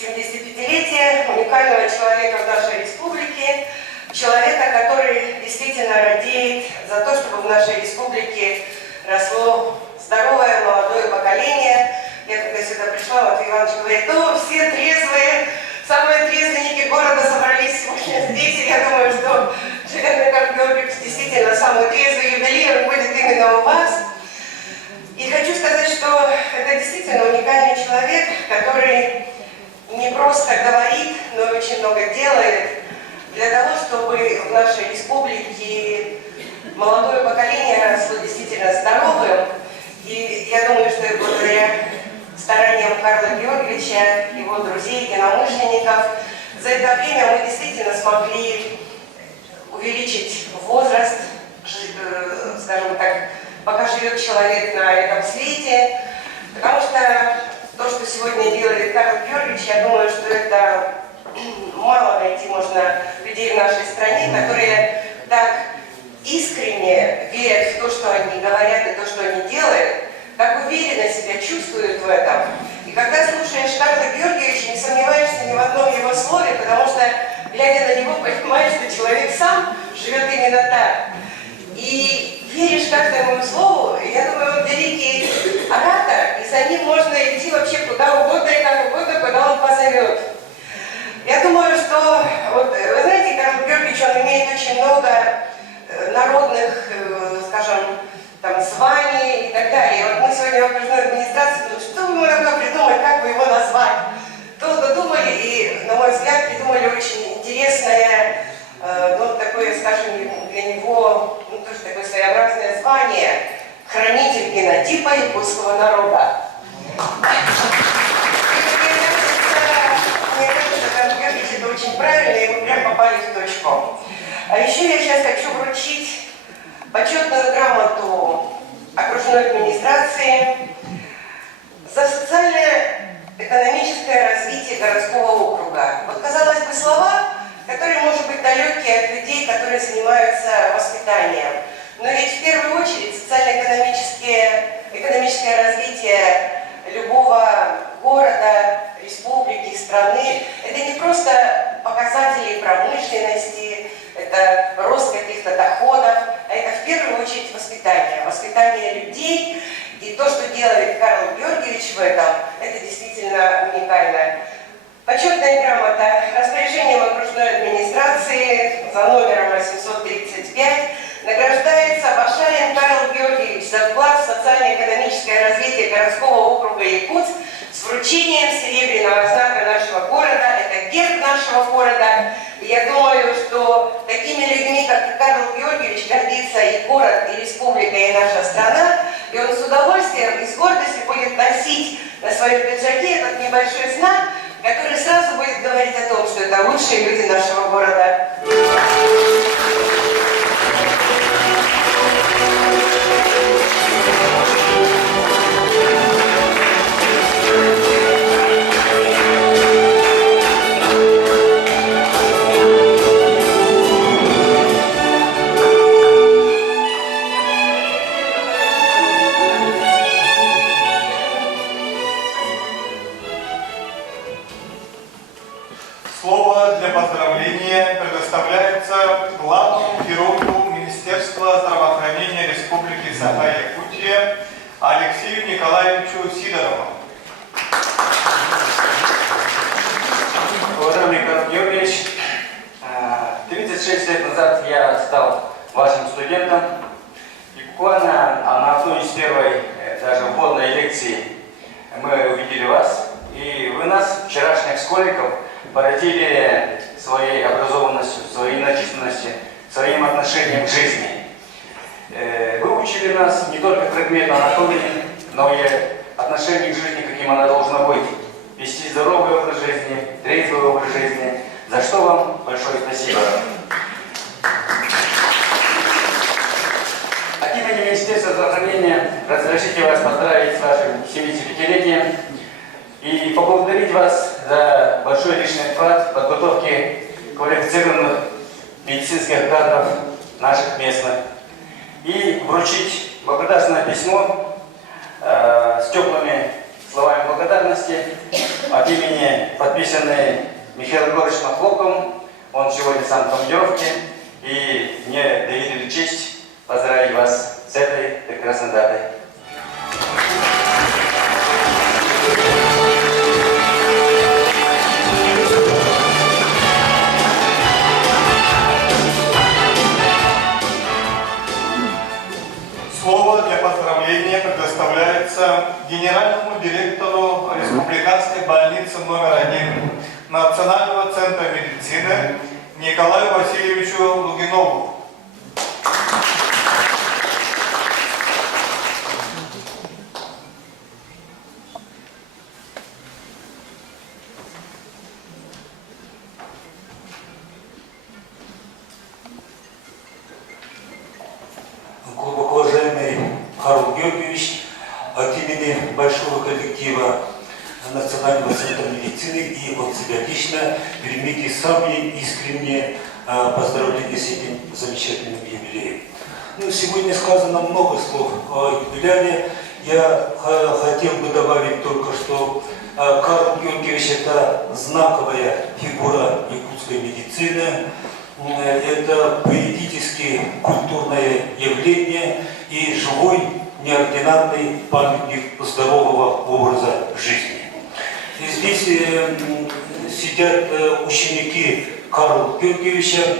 75-летие уникального человека в нашей республике, человека, который действительно радеет за то, чтобы в нашей республике росло здоровое молодое поколение. Я когда сюда пришла, Матвей Иванович говорит, все трезвые, самые трезвенники города собрались сегодня здесь, и я думаю, что наверное, Карл Георгиевич действительно самый трезвый юбилей, он будет именно у вас. И хочу сказать, что это действительно уникальный человек, который не просто говорит, но и очень много делает для того, чтобы в нашей республике молодое поколение росло действительно здоровым. И я думаю, что благодаря стараниям Карла Георгиевича, его друзей, единомышленников, за это время мы действительно смогли увеличить возраст, скажем так, пока живет человек на этом свете. Потому что то, что сегодня делает Карл Георгиевич, я думаю, что это мало найти можно людей в нашей стране, которые так искренне верят в то, что они говорят и то, что они делают, так уверенно себя чувствуют в этом. И когда слушаешь Карла Георгиевича, не сомневаешься ни в одном его слове, потому что, глядя на него, понимаешь, что человек сам живет именно так. И веришь каждому слову, я думаю, он великий оратор, и за ним можно идти вообще куда угодно и как угодно, куда он позовет. Я думаю, что, вот, вы знаете, Карл Георгиевич, он имеет очень много народных, скажем, там, званий и так далее. Вот мы сегодня в окружной администрации думали, что бы мы такое придумать, как бы его назвать. Долго думали и, на мой взгляд, придумали очень интересное, ну, такое, скажем, для него, ну, тоже такое своеобразное звание — хранитель генотипа якутского народа. Мне кажется, Карл Георгиевич, это очень правильно, и мы прям попали в точку. А еще я сейчас хочу вручить почетную грамоту окружной администрации за социально-экономическое развитие городского округа. Вот, казалось бы, слова, которые, может быть, далекие от людей, которые занимаются воспитанием. Но ведь в первую очередь социально-экономическое развитие любого города, республики, страны — это не просто показатели промышленности, это рост каких-то доходов, а это в первую очередь воспитание людей. И то, что делает Карл Георгиевич в этом, это действительно уникально. Почетная грамота распоряжением окружной администрации за номером 835 награждается Башарин Карл Георгиевич за вклад в социально-экономическое развитие городского округа Якутск с вручением серебряного знака нашего города. Это герб нашего города. И я думаю, что такими людьми, как Карл Георгиевич, гордится и город, и республика, и наша страна. И он с удовольствием и с гордостью будет носить на своем пиджаке этот небольшой знак, который сразу будет говорить о том, что это лучшие люди нашего города. Слово для поздравления предоставляется главному хирургу Министерства здравоохранения Республики Саха-Якутия Алексею Николаевичу Сидорову. Уважаемый Карл Георгиевич, 36 лет назад я стал вашим студентом, и буквально на одной из первой, даже вводной лекции, мы увидели вас, и вы нас, вчерашних школьников, поразили своей образованностью, своей начитанностью, своим отношением к жизни. Вы учили нас не только предмету анатомии, но и отношение к жизни, каким она должна быть. Вести здоровый образ жизни, трезвый образ жизни, за что вам большое спасибо. От имени Министерства здравоохранения разрешите вас поздравить с вашим 75-летием и поблагодарить вас за большой личный вклад в подготовке квалифицированных медицинских кадров наших местных. И вручить благодарственное письмо с теплыми словами благодарности от имени подписанной Михаилом Егоровичем Хлопковым. Он сегодня сам в командировке, и мне доверили честь поздравить вас с этой прекрасной датой. Слово для поздравления предоставляется генеральному директору Республиканской больницы номер 1 Национального центра медицины Николаю Васильевичу Лугинову. Карл Георгиевич, от имени большого коллектива Национального центра медицины и от себя лично примите самые искренние поздравления с этим замечательным юбилеем. Ну, сегодня сказано много слов о юбилее. Я хотел бы добавить только, что Карл Георгиевич – это знаковая фигура якутской медицины, это поэтически культурное явление и живой неординарный памятник здорового образа жизни. И здесь сидят ученики Карла Георгиевича.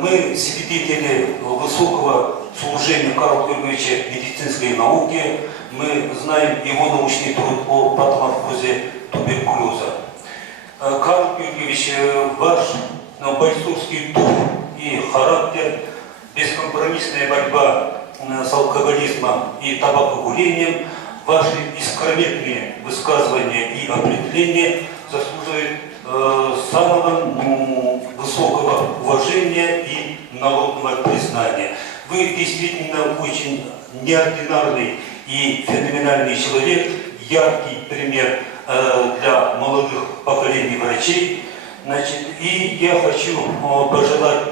Мы свидетели высокого служения Карла Георгиевича медицинской науке. Мы знаем его научный труд по патоморфозе туберкулеза. Карл Георгиевич, ваш бойцовский дух и характер, бескомпромиссная борьба с алкоголизмом и табакокурением, ваши искрометные высказывания и определения заслуживают самого высокого уважения и народного признания. Вы действительно очень неординарный и феноменальный человек, яркий пример для молодых поколений врачей. Значит, и я хочу пожелать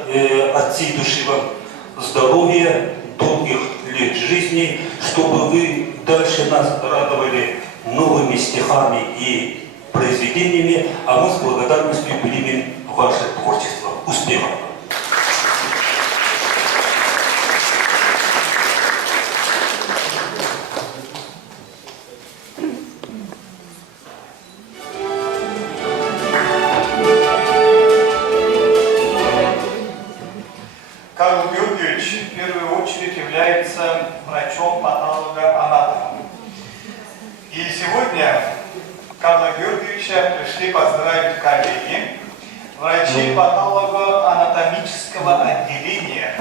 от всей души вам здоровья, долгих лет жизни, чтобы вы дальше нас радовали новыми стихами и произведениями, а мы с благодарностью примем ваше творчество. Успехов! Карл Георгиевич в первую очередь является врачом-патологоанатомом. И сегодня Карла Георгиевича пришли поздравить коллеги, врачи патологоанатомического отделения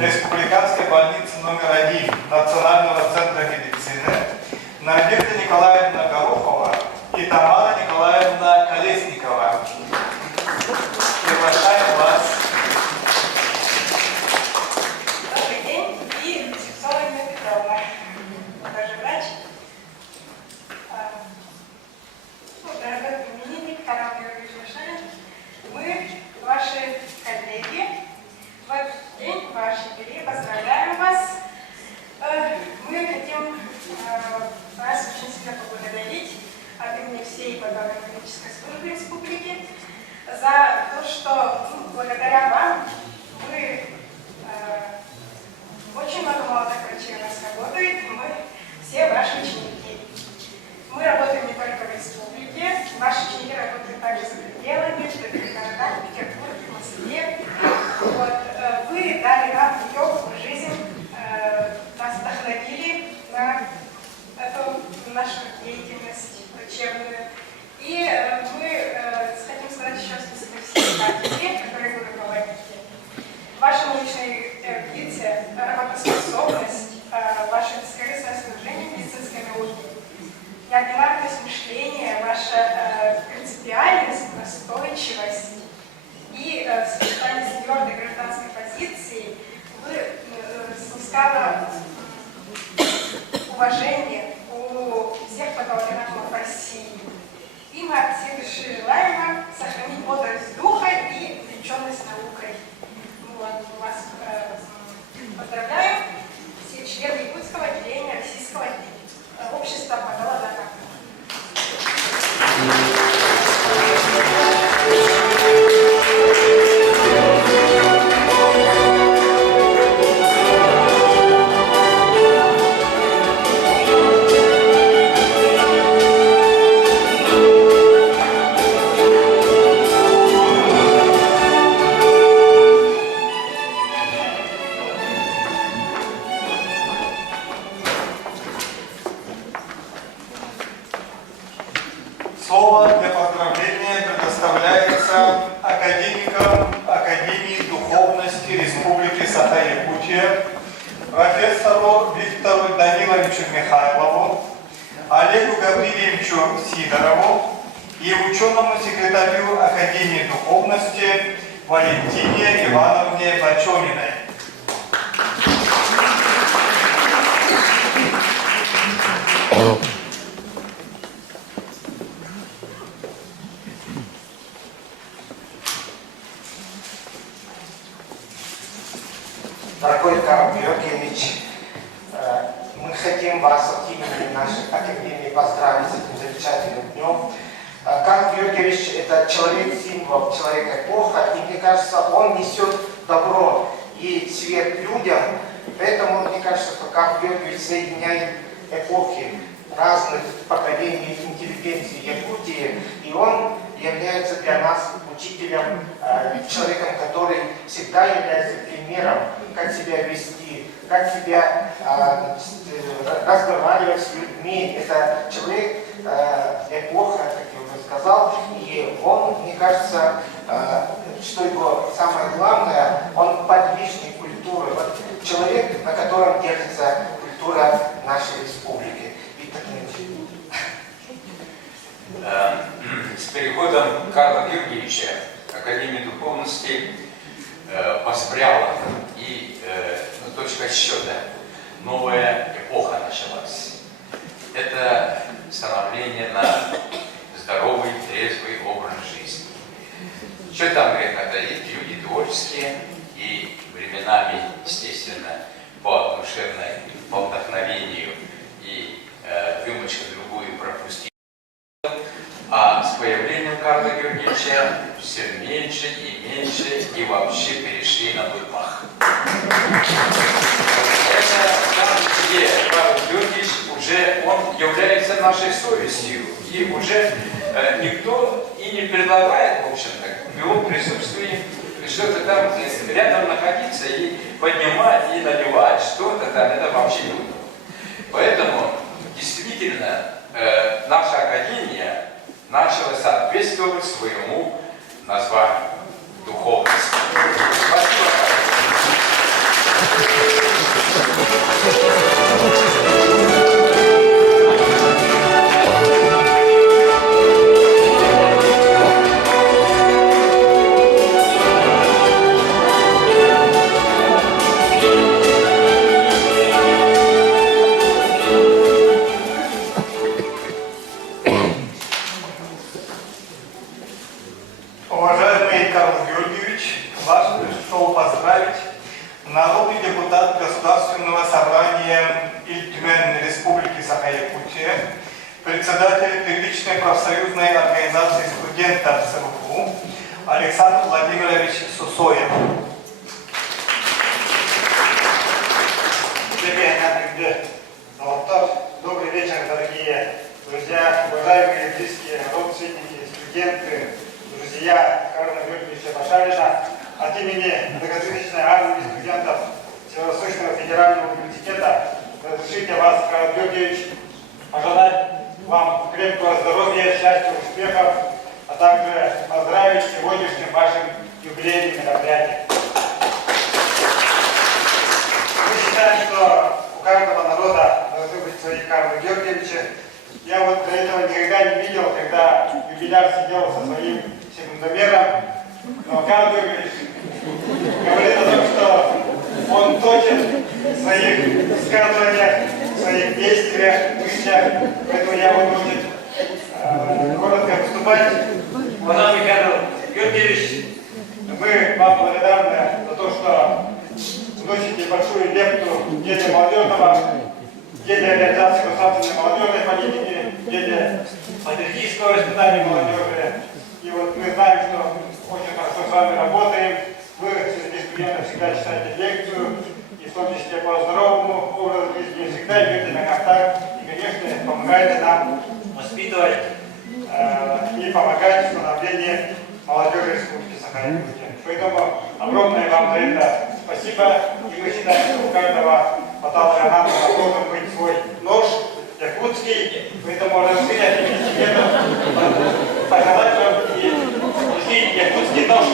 Республиканской больницы номер 1 Национального центра медицины Надежда Николаевна Горохова и Тамара Николаевна Колесникова. Приглашаем вас. Добрый день, и Сексова Ирина Петровна, тоже врач. Дорогой именинник Карл Георгиевич Машарин, мы, ваши коллеги, в этот день, в ваш юбилей, поздравляем вас. Мы хотим вас очень сильно поблагодарить от имени всей патологоанатомической службы республики за то, что благодаря вам мы очень много молодых врачей у нас работает, мы все ваши ученики. Мы работаем не только в республике, ваши ученики работают также за пределами, в других городах, в Петербурге, в Москве. Вот, вы дали нам легкую жизнь, нас вдохновили на эту нашу деятельность врачебную. И мы хотим сказать еще спасибо всем кафедре, которые вы руководите. Ваша научная эрудиция, работоспособность, ваше бескорыстное служение медицинской науке, неординарность мышления, ваша принципиальность, настойчивость и сочетание с твердой гражданской позицией вы снискало уважение у всех патологоанатомов России. И мы от всей души желаем вам сохранить бодрость духа и увлеченность наукой. Мы вас поздравляем, все члены Якутского отделения Российского общества патологоанатомов. Слово для поздравления предоставляется академикам Академии духовности Республики Саха-Якутия, профессору Виктору Даниловичу Михайлову, Олегу Гавриловичу Сидорову и ученому секретарю Академии духовности Валентине Ивановне Бачониной. Георгиевич, мы хотим вас от имени нашей академии поздравить с этим замечательным днем. Карл Георгиевич – это человек-символ, человек-эпоха, и мне кажется, он несет добро и свет людям. Поэтому мне кажется, что Карл Георгиевич соединяет эпохи разных поколений интеллигенции Якутии, и он является для нас учителем, человеком, который всегда является примером, как себя вести, как себя разговаривать с людьми. Это человек эпоха, как я уже сказал, и он, мне кажется, что его самое главное, он подвижник культуры, вот человек, на котором держится культура нашей республики. С переходом Карла Георгиевича Академия духовности поспряла, и точка счета, новая эпоха началась. Это становление на здоровый, трезвый образ жизни. Что там греха таить, люди творческие, и временами, естественно, по душевной, по вдохновению и рюмочку другую пропустить. А с появлением Карла Георгиевича все меньше и меньше, и вообще перешли на бытмах. Это там, где Карл Георгиевич уже, он является нашей совестью, и уже никто и не предлагает, в общем-то, в его присутствии что-то там рядом находиться и поднимать, и наливать что-то там, это вообще не удобно. Поэтому, действительно, наша академия начала соответствовать своему названию – духовности. Спасибо. Уважаемый Карл Георгиевич, вас пришел поздравить народный депутат Государственного собрания Ильтюмен Республики Саха-Якутия, председатель первичной профсоюзной организации студентов СМФУ Александр Владимирович Сусоев. Добрый вечер, дорогие друзья, уважаемые близкие родственники, студенты, друзья Карла Георгиевича Башарина. От имени многотысячной армии студентов Северо-Восточного федерального университета разрешите вас, Карл Георгиевич, пожелать вам крепкого здоровья, счастья, успехов, а также поздравить с сегодняшним вашим юбилейным мероприятием. Мы считаем, что у каждого народа должны быть свои Карлы Георгиевича. Я вот до этого никогда не видел, когда юбиляр сидел со своим секундомером, но Карл Георгиевич говорит о том, что он точен в своих высказываниях, в своих действиях, мыслях, поэтому я буду очень коротко выступать. Уважаемый Карл Георгиевич, мы вам благодарны за то, что вносите большую лепту в деле молодежного, в деле реализации государственной молодежной политики, в деле патриотического воспитания молодежи. И вот мы знаем, что очень хорошо с вами работаем. Вы среди студентов всегда читаете лекцию, и в том числе по здоровому образу жизни, всегда идете на контакт, и, конечно, помогаете нам воспитывать и помогать в становлении молодежи Республики Саха-Якутия. Поэтому огромное вам за это спасибо, и мы считаем, что у каждого патологоанатома должен быть свой нож якутский, поэтому разрешите от имени студентов пожелать вам и якутский нож.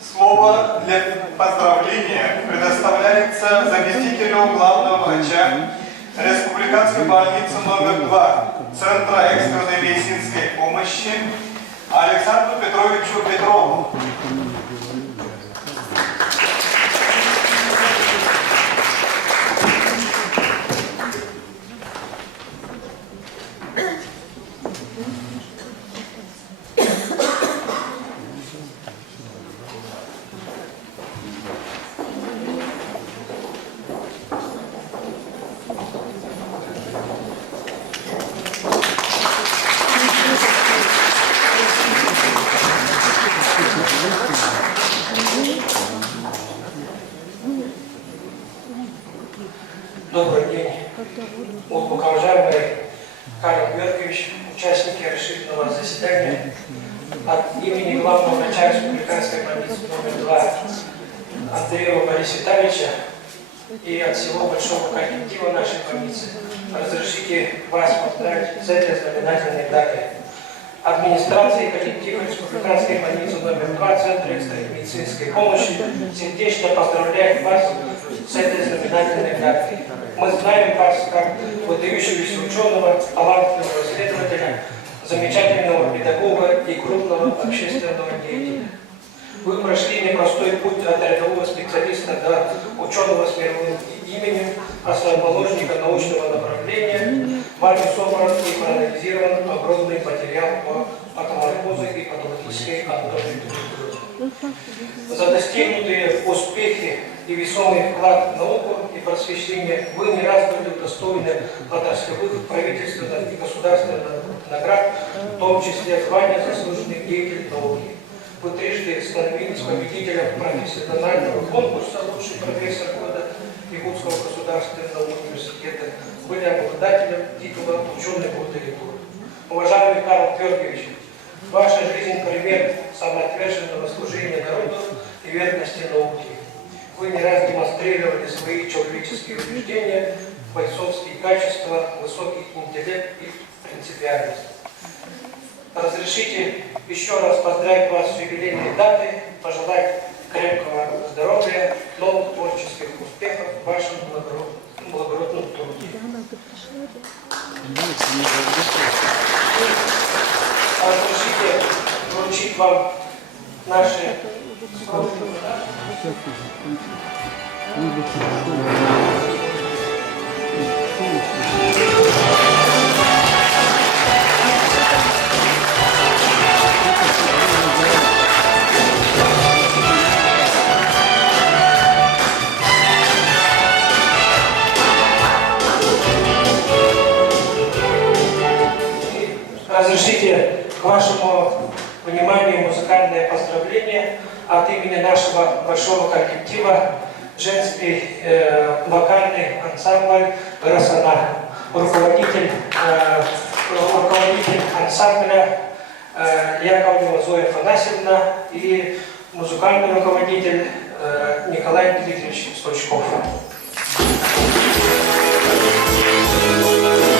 Слово для поздравления предоставляется заместителю главного врача Республиканской больницы номер 2 Центра экстренной медицинской помощи Александру Петровичу Петрову. Добрый день, уважаемый Карл Георгиевич, участники расширенного заседания. От имени главного врача республиканской больницы номер 2 Андреева Бориса Витальевича и от всего большого коллектива нашей больницы разрешите вас поздравить с этой знаменательной датой. Администрация и коллектив республиканской больницы номер 2 Центра экстренной медицинской помощи сердечно поздравляет вас с этой знаменательной датой. Мы знаем вас как выдающегося ученого, талантливого исследователя, замечательного педагога и крупного общественного деятеля. Вы прошли непростой путь от рядового специалиста до ученого с мировым именем, основоположника научного направления. Вами собран и проанализирован огромный материал по патоморфозе и патологической анатомии. За достигнутые успехи и весомый вклад в науку и просвещение вы не раз были удостоены отраслевых, правительственных и государственных наград, в том числе звания заслуженных деятелей науки. Вы трижды становились победителем профессионального конкурса «Лучший профессор года» Якутского государственного университета, были обладателем титула «Ученый года Якутии». Уважаемый Карл Георгиевич, ваша жизнь – пример самоотверженного служения народу и верности науке. Вы не раз демонстрировали свои человеческие убеждения, бойцовские качества, высокий интеллект и принципиальность. Разрешите еще раз поздравить вас с юбилейной датой, пожелать крепкого здоровья, новых творческих успехов в вашем благородном труде. Разрешите вручить вам наши скромные Разрешите к вашему вниманию музыкальное поздравление от имени нашего большого коллектива женский вокальный ансамбль «Росана». Руководитель ансамбля Яковлева Зоя Афанасьевна и музыкальный руководитель Николай Дмитриевич Стучков. Yeah.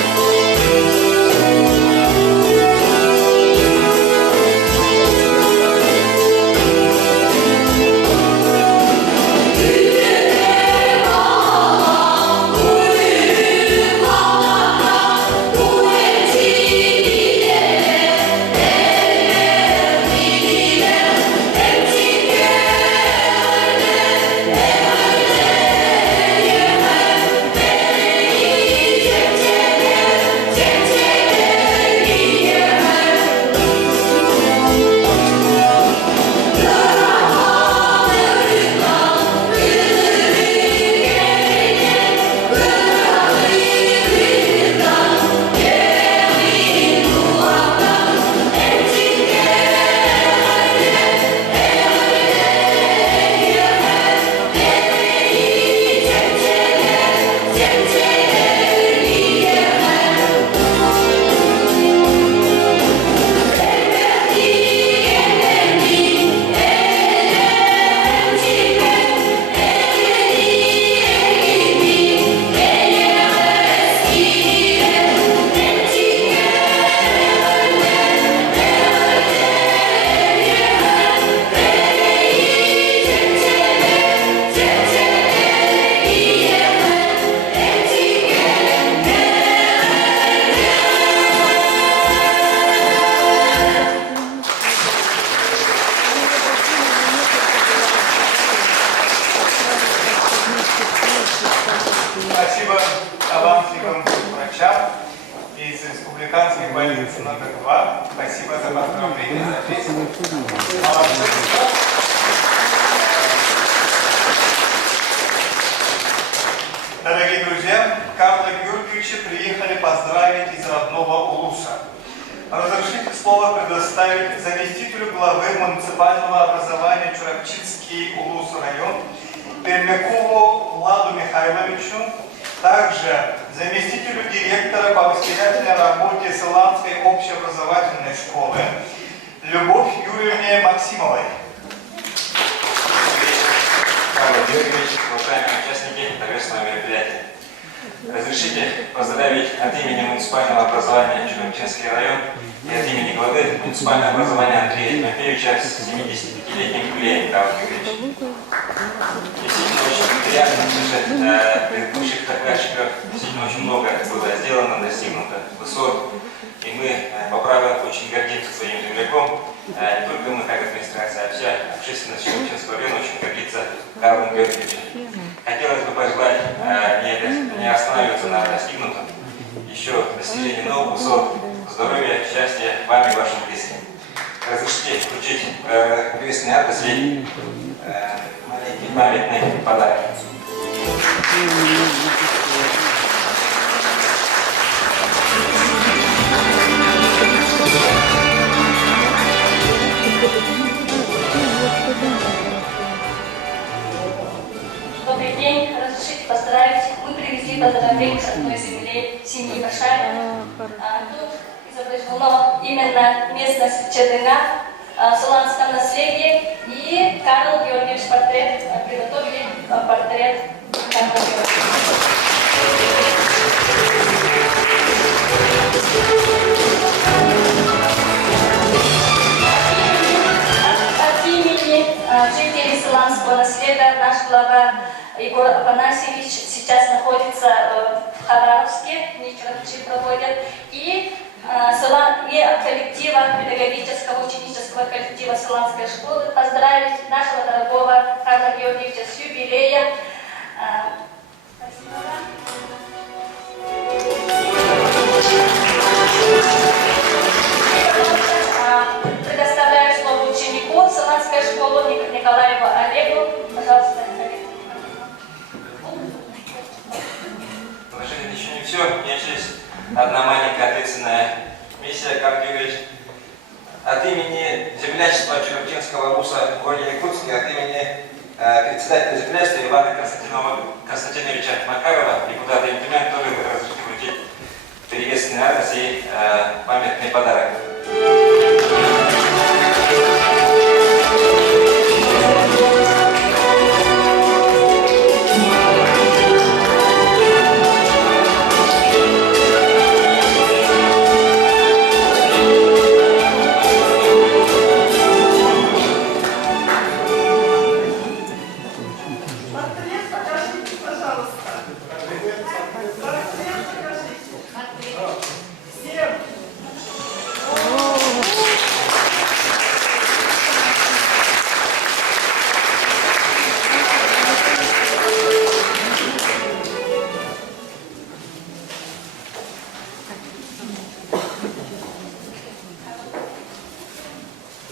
Дорогие друзья, Карла Георгиевича приехали поздравить из родного Улуса. Разрешите слово предоставить заместителю главы муниципального образования Чурапчинский Улус район Пермякову Владу Михайловичу, также заместителю директора по воспитательной работе Сыланской общеобразовательной школы Любовь Юрьевне Максимовой. Карл Георгиевич, уважаемые участники торжественного мероприятия. Разрешите поздравить от имени муниципального образования Чурапчинский район и от имени главы муниципального образования Андрея Тимофеевича с 75-летним юбилеем, Карл Георгиевич. Действительно очень приятно слышать предыдущих докладчиков. Действительно очень много было сделано, достигнуто высот. И мы по праву очень гордимся своим земляком. Не только мы, как администрация, а вся общественность Чурапчинского района очень гордится Карлом Георгиевичем. Хотелось бы пожелать не останавливаться на достигнутом, еще достижение новых высот, здоровья, счастья вам и вашим близким. Разрешите включить крестный адрес и маленький памятный подарок. Добрый день, разрешите поздравить. Мы привезли поздравление с одной земли семьи Башаева. Тут изображено именно местность Чедына, Сыланское наследие и Карл Георгиевич портрет. Приготовили портрет Карла Георгиевича. От имени жителей Сыланского наследия наш глава Егор Афанасьевич сейчас находится в Хабаровске, Чурапчи проводят, и коллектива, педагогического ученического коллектива Сыланской школы поздравить нашего дорогого Карла Георгиевича с юбилеем. Предоставляю слово ученику Сыланской школы Николаеву Олегу. Пожалуйста, Олег. Уважаемые, еще не все. У меня есть одна маленькая ответственная миссия, Карл Георгиевич. От имени землячества Чурапчинского Улуса в городе Якутске, от имени председателя землячества Ивана Константиновича Макарова, депутата Имтумен, тоже разрешите вручить приветственный адрес и памятный подарок.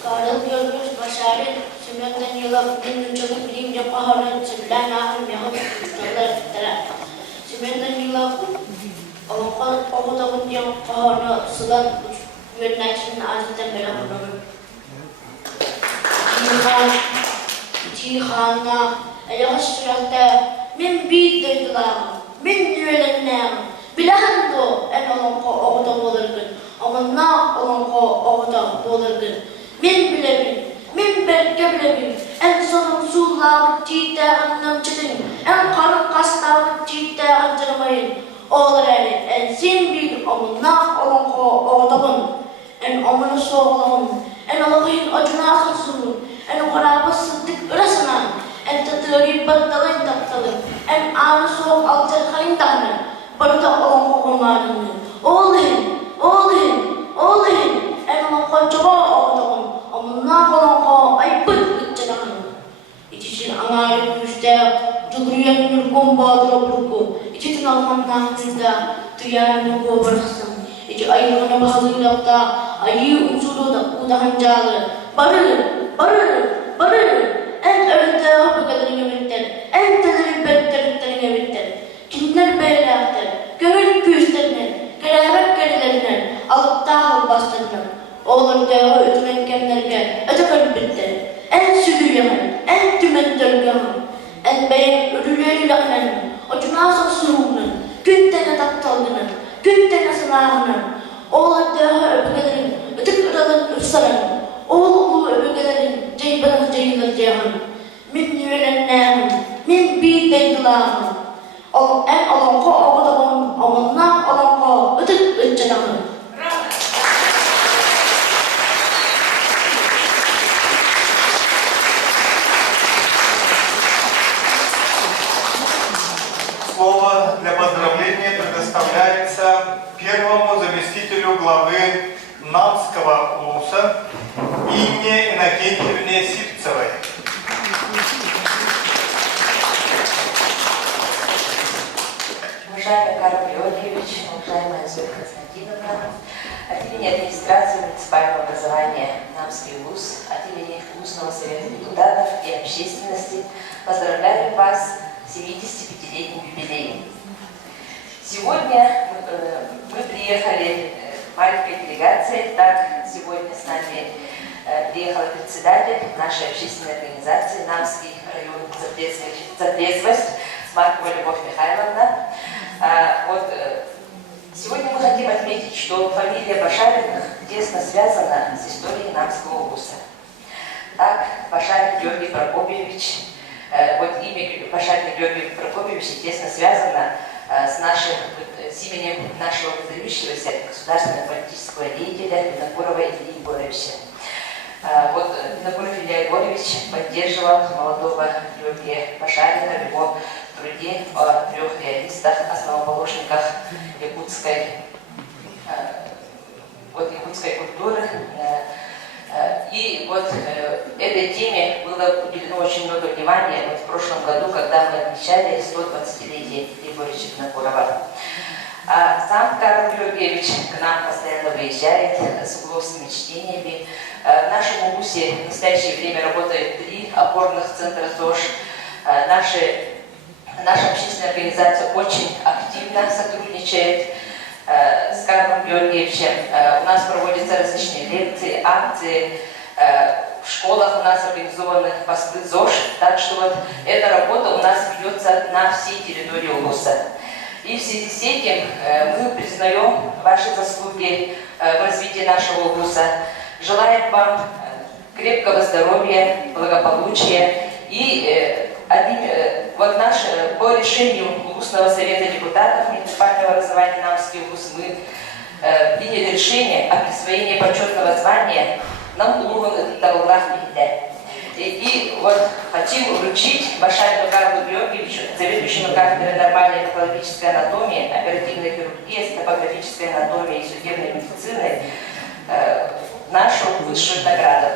Карл Георгиевич Башарин, Семен Данилов, Минучок, Римля Пахарин, Цыпляна, Мехов, Семен Данилов, Пахотовын Дем Пахарна, Сылан, Верначин, Азатан Белахановым. Тихана, Элехашрата, Мен Биддыгла, Мен Юэленнем, Билахандо, Энолонко, Огота Болыргын, Огонна, Олонко, Огота Болыргын. Мен билебин, мен берке билебин, en sorumsuzluğu çiğdağından çıkın, en karın kaslarını çiğdağın çıkmayın. Oğlar en sen bir omuna olunko oğdağın, en omunu soğulağın, en Allah'ın acına asılsın, en karabı sıddık ırasına, en tatırı battalın taptalın, en anı soğuk alçakayın dağını, barıda olunko kumarını. Oğlun, en olunko çoğu oğdağın, omuna olunko ayıpıt gıtçanağın. İçişin anayı yüzde, Cumhuriyet'in kombadıra burku, içi tınalmandan yüzde, duyarını kovarsın. İçi ayırını bahadıyla da, ayı uçulu da udahancalı, barı, en önde hapıkalarını bitter, en teleri betterliklerini bitter. Kimler beylerdir, gönül küyüslerini, gelebek gerilerini, alıp dağıl bastırını. Oğlum dewa ütmenkenlerge, ötekör bitti. En sülü yaman, en tümen dölgahın, en beyin ölüleri laklanın, o cunasa suruğunun, güntene taktalgının, güntene sınavının, oğlum dewa öpükelerin, ötek ıralın ırsaların, oğlu öpükelerin, ceybanın ceyilır ceyhan, min yürenennâhın, min bîdeydilâhın, en alanko avudağın, avunna alanko ötek ırçadağın. Слово для поздравления предоставляется первому заместителю главы Намского улуса Инне Иннокентьевне Сивцевой. Уважаемый Карл Георгиевич, уважаемая Зоя Константиновна, от имени администрации муниципального образования Намский улус, от имени Устного совета депутатов и общественности поздравляю вас с 75-летним юбилеем. Сегодня мы приехали маленькой делегацией, так сегодня с нами приехал председатель нашей общественной организации Намский район за трезвость Маркова Любовь Михайловна. Сегодня мы хотим отметить, что фамилия Башариных тесно связана с историей Намского улуса. Так, Башарин Георгий Прокопьевич, имя Башарина Георгия Прокопьевича тесно связано с именем нашего выдающегося государственного политического деятеля Винокурова Ильи Егоровича. Винокуров Илья Егорович поддерживал молодого Георгия Башарина в его труде о 3 реалистах, основоположниках якутской культуры. И этой теме было уделено очень много внимания в прошлом году, когда мы отмечали 120-летие Егорича Винокурова. Сам Карл Георгиевич к нам постоянно выезжает с угловскими чтениями. В нашем улусе в настоящее время работает 3 опорных центра ЗОЖ. Наша общественная организация очень активно сотрудничает с Карлом Георгиевичем. У нас проводятся различные лекции, акции. В школах у нас организованы посты ЗОЖ. Так что эта работа у нас ведется на всей территории улуса. И в связи с этим мы признаем ваши заслуги в развитии нашего улуса. Желаем вам крепкого здоровья, благополучия и по решению Улусного совета депутатов муниципального образования Намский улус мы приняли решение о присвоении почетного звания Намуловым Тавлах-Михиде. И хотим вручить Башарину Карлу Георгиевичу, заведующему кафедрой нормальной патологической анатомии, оперативной хирургии, топографической анатомии и судебной медицины нашу высшую награду.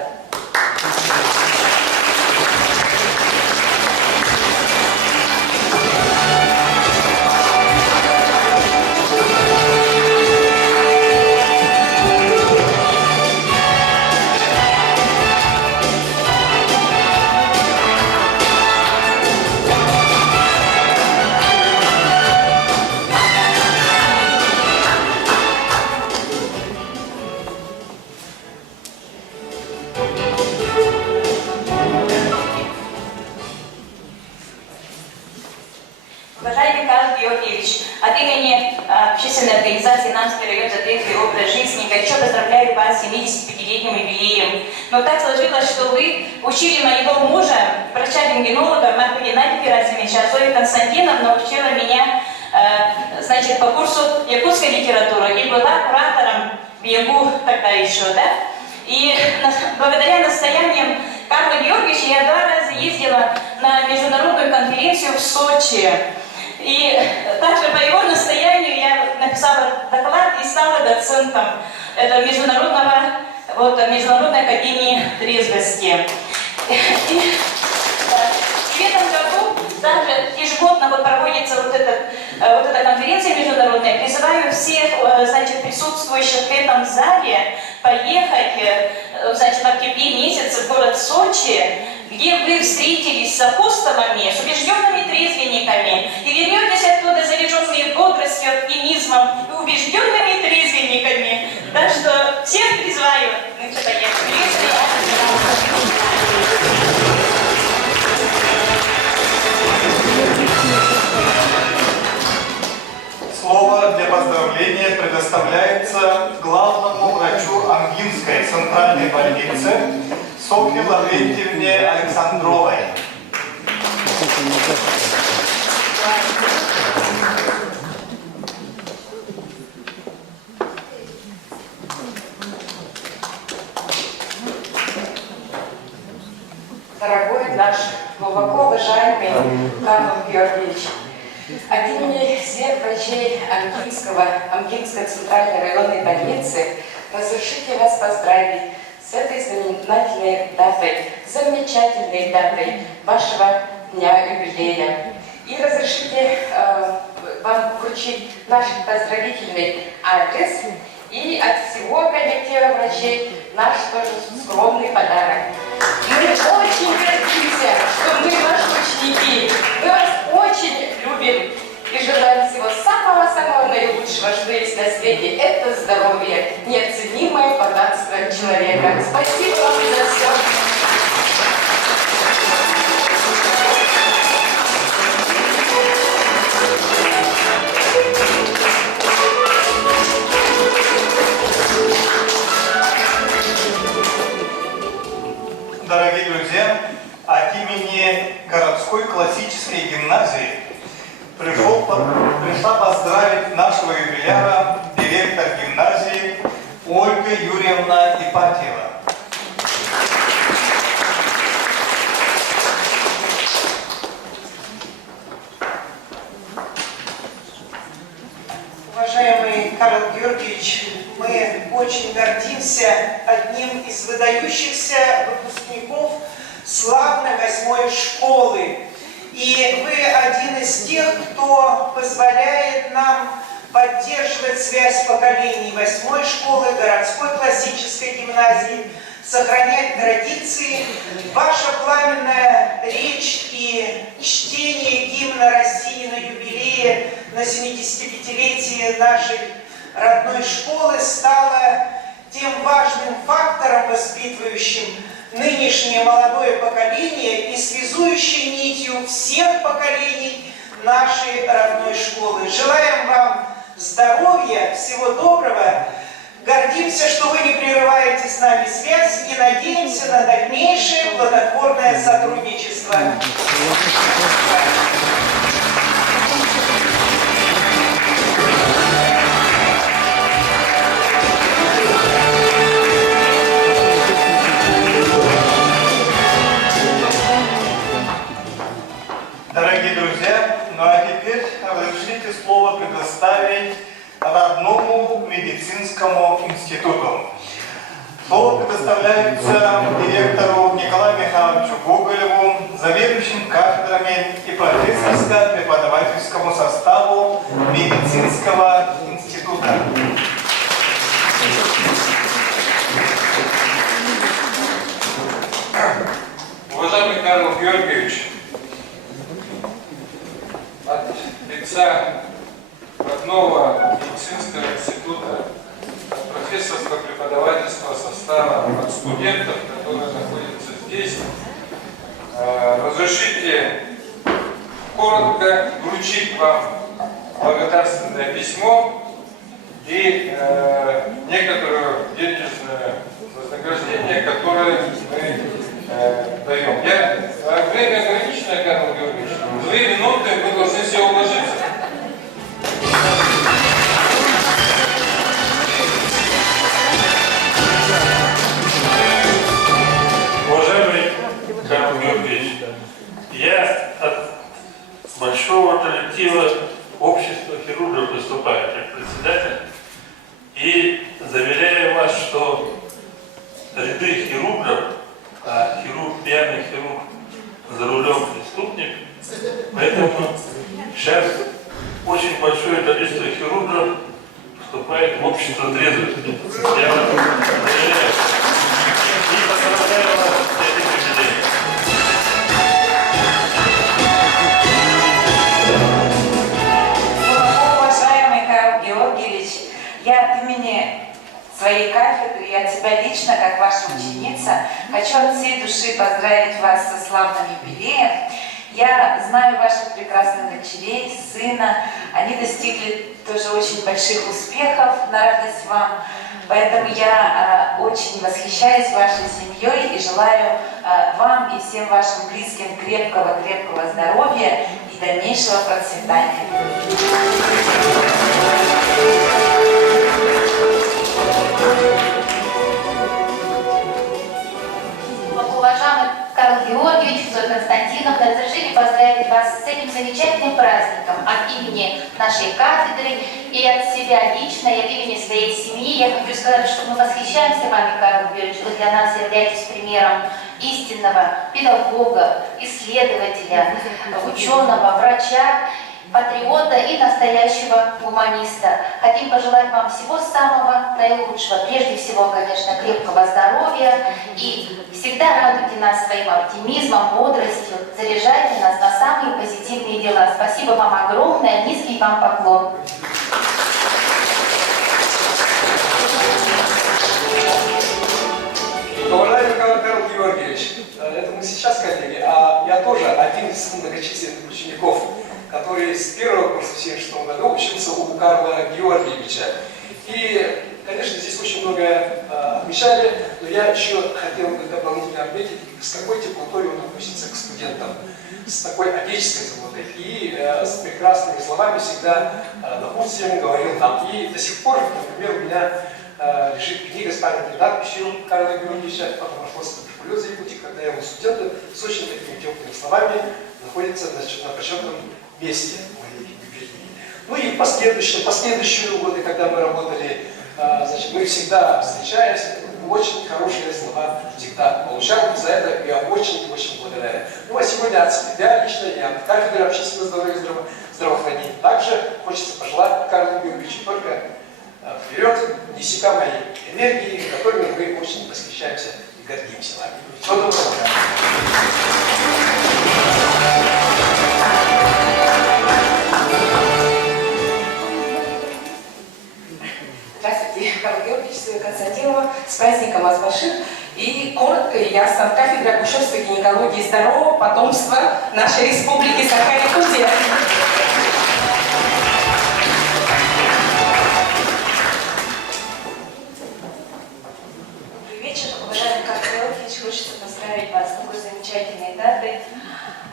Уважаемый Карл Георгиевич, от имени общественной организации «Намский район за трезвый образ жизни» горячо поздравляю вас с 75-летним юбилеем. Но так сложилось, что вы учили моего мужа, врача-рентгенолога Марка Геннадия Герасимовича, а Зоя Константиновна учила меня по курсу якутской литературы и была куратором в ЯГУ тогда еще, да? И благодаря настояниям Карла Георгиевича я 2 раза ездила на международную конференцию в Сочи. И также по его настоянию я написала доклад и стала доцентом Международной академии трезвости. И в этом году также ежегодно вот проводится вот эта конференция международная, призываю всех, значит, присутствующих в этом зале поехать, значит, в октябре месяце в город Сочи, где вы встретились с апостолами, с убежденными трезвенниками, и вернетесь оттуда заряженные бодростью, оптимизмом и убежденными трезвенниками. Так что всех призываю. Мы что поехали. Слово для поздравления предоставляется главному врачу Ангинской центральной больницы Софье Лаврентьевне Александровой. Дорогой наш глубоко уважаемый Карл Георгиевич, от имени всех врачей Ангинской центральной районной больницы разрешите вас поздравить с этой знаменательной датой, замечательной датой вашего дня юбилея. И разрешите вам вручить наш поздравительный адрес и от всего коллектива врачей наш тоже скромный подарок. Мы очень гордимся, что мы ваши ученики. Мы вас очень любим и желаем всего самого-самого наилучшего, что есть на свете. Это здоровье, неоценимое богатство человека. Спасибо вам за все. Дорогие друзья, от имени городской классической гимназии пришла поздравить нашего юбиляра директор гимназии Ольга Юрьевна Ипатьева. Уважаемый Карл Георгиевич, мы очень гордимся одним из выдающихся выпускников славной 8-й школы. И вы один из тех, кто позволяет нам поддерживать связь поколений 8-й школы, городской классической гимназии, сохранять традиции. Ваша пламенная речь и чтение гимна России на юбилее, на 75-летие нашей родной школы стало тем важным фактором, воспитывающим нынешнее молодое поколение и связующей нитью всех поколений нашей родной школы. Желаем вам здоровья, всего доброго. Гордимся, что вы не прерываете с нами связь и надеемся на дальнейшее плодотворное сотрудничество. Дорогие друзья, ну а теперь разрешите слово предоставить родному медицинскому институту. Слово предоставляется директору Николаю Михайловичу Гоголеву, заведующим кафедрами и профессорско-преподавательскому составу медицинского института. Уважаемый Карл Георгиевич, от лица родного медицинского института, от профессорско-преподавательского состава, от студентов, которые находятся здесь, разрешите коротко вручить вам благодарственное письмо и некоторое денежное вознаграждение, которое мы даем. Время ограниченное, Карл Георгиевич. 2 минуты, вы должны все уложиться. Уважаемый Карл Георгиевич, я от большого коллектива общества хирургов выступаю как председатель и заверяю вас, что ряды хирургов, а хирург, пьяный хирург за рулем преступник, поэтому и от себя лично, как ваша ученица, хочу от всей души поздравить вас со славным юбилеем. Я знаю ваших прекрасных дочерей, сына. Они достигли тоже очень больших успехов на радость вам. Поэтому я очень восхищаюсь вашей семьей и желаю вам и всем вашим близким крепкого здоровья и дальнейшего процветания. Уважаемый Карл Георгиевич, Зоя Константиновна, разрешите поздравить вас с этим замечательным праздником от имени нашей кафедры и от себя лично, и от имени своей семьи. Я хочу сказать, что мы восхищаемся вами, Карл Георгиевич. Вы для нас являетесь примером истинного педагога, исследователя, ученого, врача, патриота и настоящего гуманиста. Хотим пожелать вам всего самого наилучшего. Прежде всего, конечно, крепкого здоровья. И всегда радуйте нас своим оптимизмом, бодростью. Заряжайте нас на самые позитивные дела. Спасибо вам огромное. Низкий вам поклон. Уважаемый Карл Георгиевич, это мы сейчас, коллеги, а я тоже один из многочисленных учеников, который с первого курса в 1976 году учился у Карла Георгиевича. И, конечно, здесь очень многое отмечали, но я еще хотел бы дополнительно отметить, с какой теплотой он относится к студентам, с такой отеческой заботой и с прекрасными словами всегда напутствием говорил нам. И до сих пор, например, у меня лежит книга с памятной надписью Карла Георгиевича «Патоморфоз туберкулеза Якутии», когда его студенты с очень такими теплыми словами находятся на почетном месте моей библиотеки. Ну и последующие годы, когда мы работали, значит, мы всегда встречались, очень хорошие слова всегда получал, за это я очень благодарен. Ну а сегодня от себя лично и от кафедры общественного здоровья и здравоохранения также хочется пожелать Карлу Георгиевичу только вперед, несека моей энергии, которыми мы очень восхищаемся и гордимся вами. Всего доброго. Здравствуйте, Карл Георгиевич, Зоя Константинова. С праздником вас больших. И коротко и ясно, кафедра акушерской гинекологии и здорового потомства нашей республики Саха-Якутия. Уважаемый Карл Георгиевич, хочется поздравить вас с такой замечательной датой.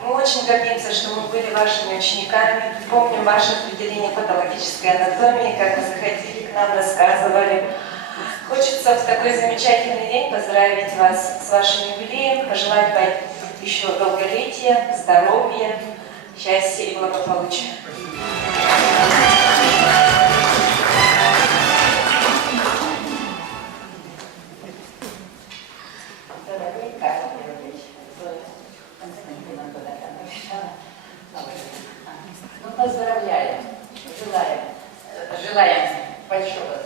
Мы очень гордимся, что мы были вашими учениками. Помним ваше определение патологической анатомии, как вы заходили к нам, рассказывали. Хочется в такой замечательный день поздравить вас с вашим юбилеем, пожелать вам еще долголетия, здоровья, счастья и благополучия. Ну, поздравляем, желаем большого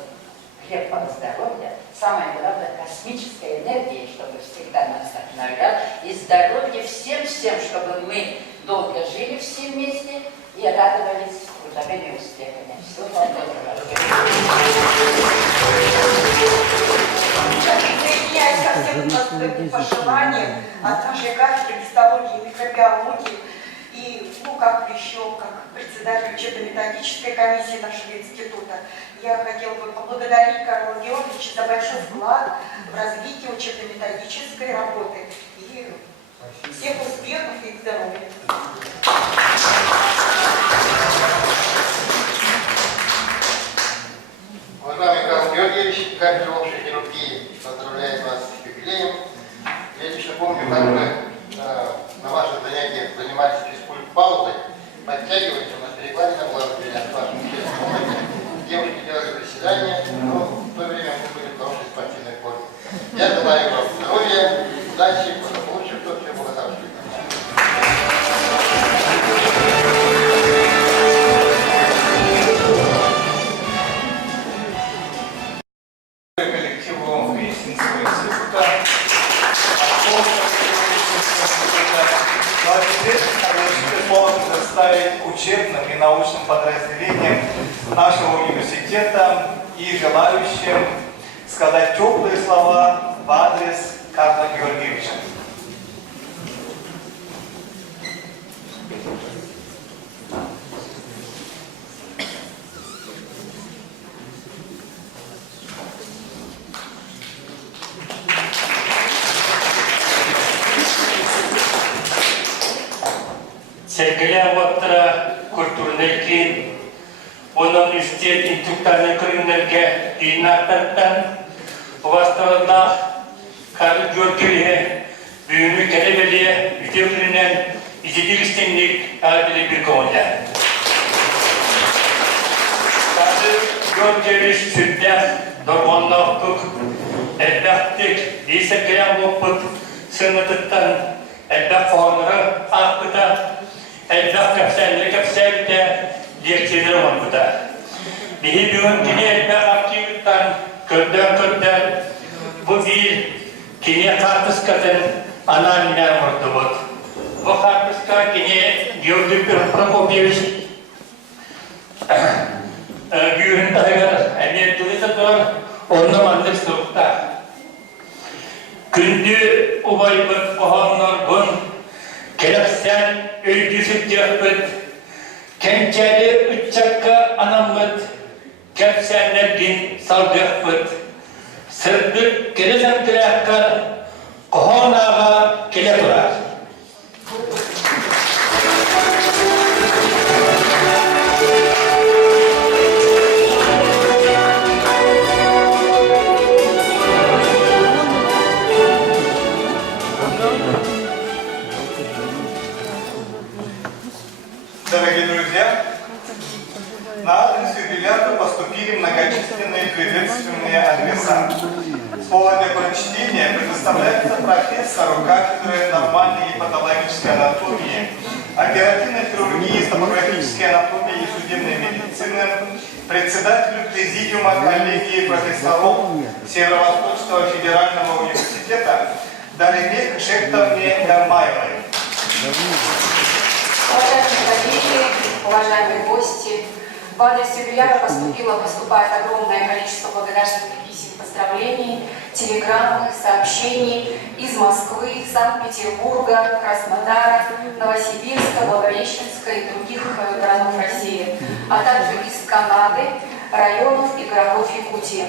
крепкого здоровья, самое главное, космической энергии, чтобы всегда нас вдохновлял, и здоровья всем, чтобы мы долго жили все вместе и радовались трудовыми успехами. Всего вам доброго. Я присоединяюсь ко всем настойчивым пожеланиям от нашей кафедры гистологии и микробиологии. И, как еще, как председатель учебно-методической комиссии нашего института, я хотела бы поблагодарить Карла Георгиевича за большой вклад в развитие учебно-методической работы. И всех успехов и здоровья. Уважаемый Карл Георгиевич, кафедра общей хирургии поздравляет вас с юбилеем. Я лично помню, как вы на ваших занятиях занимались физкульт-паузой, подтягивались, у нас перекладина была с вашим учебником. Девушки делали приседания, но в то время мы были в хорошей спортивной форме. Я желаю вам здоровья, удачи, благополучия, всего хорошего. Коллективу медицинского института. Ну а теперь разрешите слово предоставить учебным и научным подразделениям нашего университета и желающим сказать теплые слова в адрес Карла Георгиевича. Sergilen vattara kulttuurinen kiin, onun üstien intuktainen krimnerge inaktartan, vastaavalla Karl Georgiev'e büyümü kelebeliğe ütevrinen izlediğistenlik adili bir konuda. Karl Georgiev'e sütten dormanlıktık, elbaktık, sergilen vappıt, sınıtıttan, elbak konuları akıda, elbak kapsaylıkta diyekçiler olmalıdır. Bihi bugün yine elbak aktivittan, kördön, bu değil, kine kartıskatın anaminer mırtıbıt. Bu kartıska kine Georgi Prokopyevich büyüğün dayıgar, emniyet turizmdir, onun anlık sırıkta. Gündü ubayıbıt ohanlar bun, keleksen öydüsüp direkbıt, kençeli üç çakka anamıt, kepsenler din salgıkbıt. Sırdık gelesem kirekkar, kohonağa kile turar. Дорогие друзья, на адрес юбиляра поступили многочисленные приветственные адреса. Слово для прочтения предоставляется профессору кафедры нормальной и патологической анатомии, оперативной хирургии, топографической анатомии и судебной медицины, председателю президиума коллегии профессоров Северо-Восточного федерального университета Дариме Шехтовне Гармаевой. Уважаемые коллеги, уважаемые гости, в адрес юбиляра поступает огромное количество благодарственных писем, поздравлений, телеграмм, сообщений из Москвы, Санкт-Петербурга, Краснодара, Новосибирска, Благовещенска и других городов России, а также из Канады, районов и городов Якутии.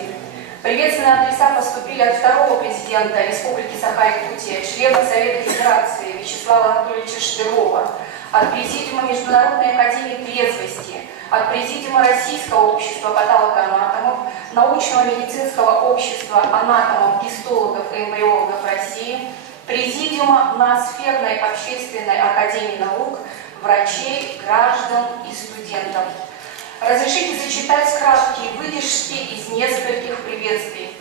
Приветственные адреса поступили от второго президента Республики Саха-Якутия, члена Совета Федерации Вячеслава Анатольевича Штырова, от Президиума Международной академии трезвости, от Президиума Российского общества патологоанатомов, Научного медицинского общества анатомов, гистологов и эмбриологов России, Президиума Ноосферной общественной академии наук, врачей, граждан и студентов. Разрешите зачитать краткие выдержки из нескольких приветствий.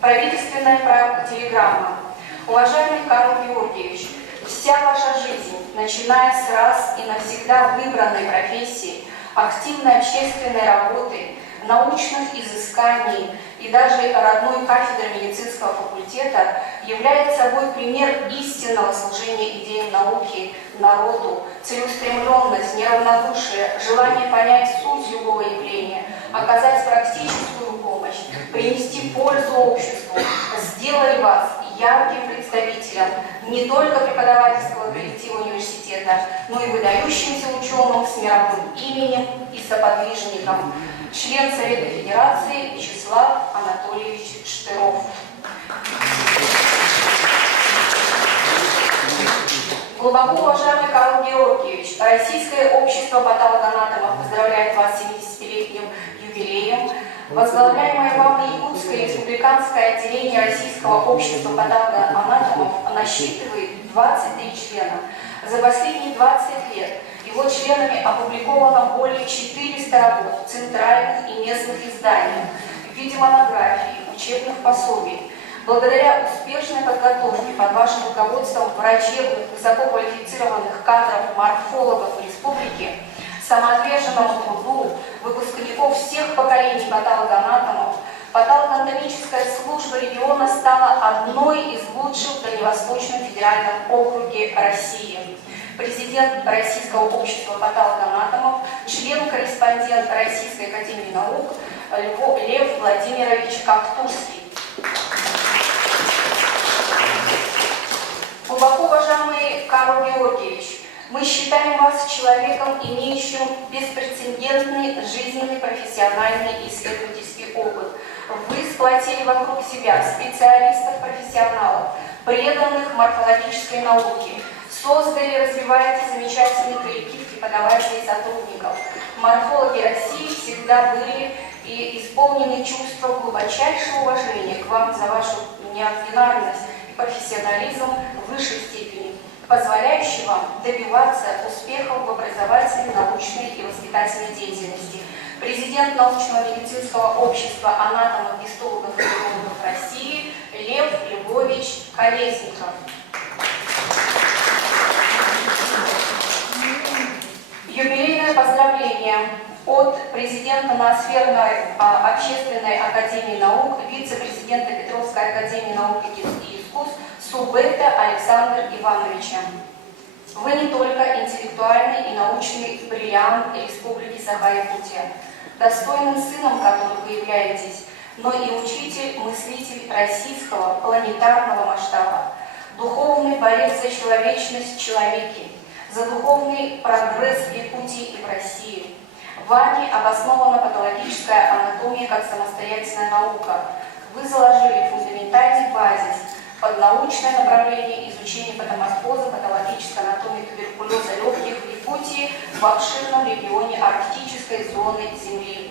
Правительственная телеграмма. Уважаемый Карл Георгиевич, вся ваша жизнь, начиная с раз и навсегда выбранной профессии, активной общественной работы, научных изысканий и даже родной кафедры медицинского факультета является собой пример истинного служения идеям науки, народу, целеустремленность, неравнодушие, желание понять суть любого явления, оказать практическую помощь, принести пользу обществу, сделали вас ярким представителем не только преподавательского коллектива университета, но и выдающимся ученым с мировым именем и соподвижником, член Совета Федерации Вячеслав Анатольевич Штыров. Глубоко уважаемый Карл Георгиевич, Российское общество патологоанатомов поздравляет вас с 70-летним юбилеем. Возглавляемое вами Якутское республиканское отделение Российского общества патологоанатомов насчитывает 23 члена. За последние 20 лет его членами опубликовано более 400 работ в центральных и местных изданиях в виде монографий, учебных пособий. Благодаря успешной подготовке под вашим руководством врачебных, высококвалифицированных кадров, морфологов республики, самоотверженному труду выпускников всех поколений патологоанатомов, патологоанатомическая служба региона стала одной из лучших в Дальневосточном федеральном округе России. Президент Российского общества патологоанатомов, член-корреспондент Российской академии наук Лев Владимирович Коктурский. Глубоко уважаемый Карл Георгиевич, мы считаем вас человеком, имеющим беспрецедентный жизненный, профессиональный и исследовательский опыт. Вы сплотили вокруг себя специалистов, профессионалов, преданных морфологической науке, создали и развиваете замечательный коллектив преподавателей и сотрудников. Морфологи России всегда были и исполнены чувства глубочайшего уважения к вам за вашу неординарность и профессионализм в высшей степени, позволяющий вам добиваться успехов в образовательной, научной и воспитательной деятельности. Президент научного медицинского общества анатомов, гистологов и урологов России Лев Львович Колесников. Юбилейное поздравление от президента Ноосферной общественной академии наук, вице-президента Петровской академии наук и искусств Субета Александра Ивановича. Вы не только интеллектуальный и научный бриллиант Республики Саха-Якутия, достойным сыном которого вы являетесь, но и учитель, мыслитель российского планетарного масштаба, духовный борец за человечность в человеке, за духовный прогресс в Якутии и в России. Вами обоснована патологическая анатомия как самостоятельная наука. Вы заложили фундаментальный базис под научное направление изучения патоморфоза, патологической анатомии туберкулеза легких в Якутии в обширном регионе арктической зоны Земли.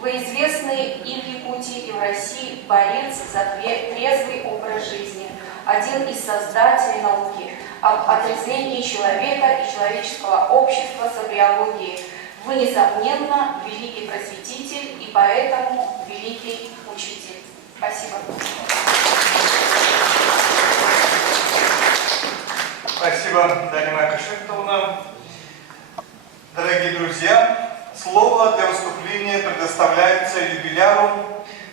Вы известный и в Якутии, и в России борец за трезвый образ жизни, один из создателей науки об отрезании человека и человеческого общества с биологией. Вы, несомненно, великий просветитель и поэтому великий учитель. Спасибо. Спасибо, Дарья Кашевтовна. Дорогие друзья, слово для выступления предоставляется юбиляру,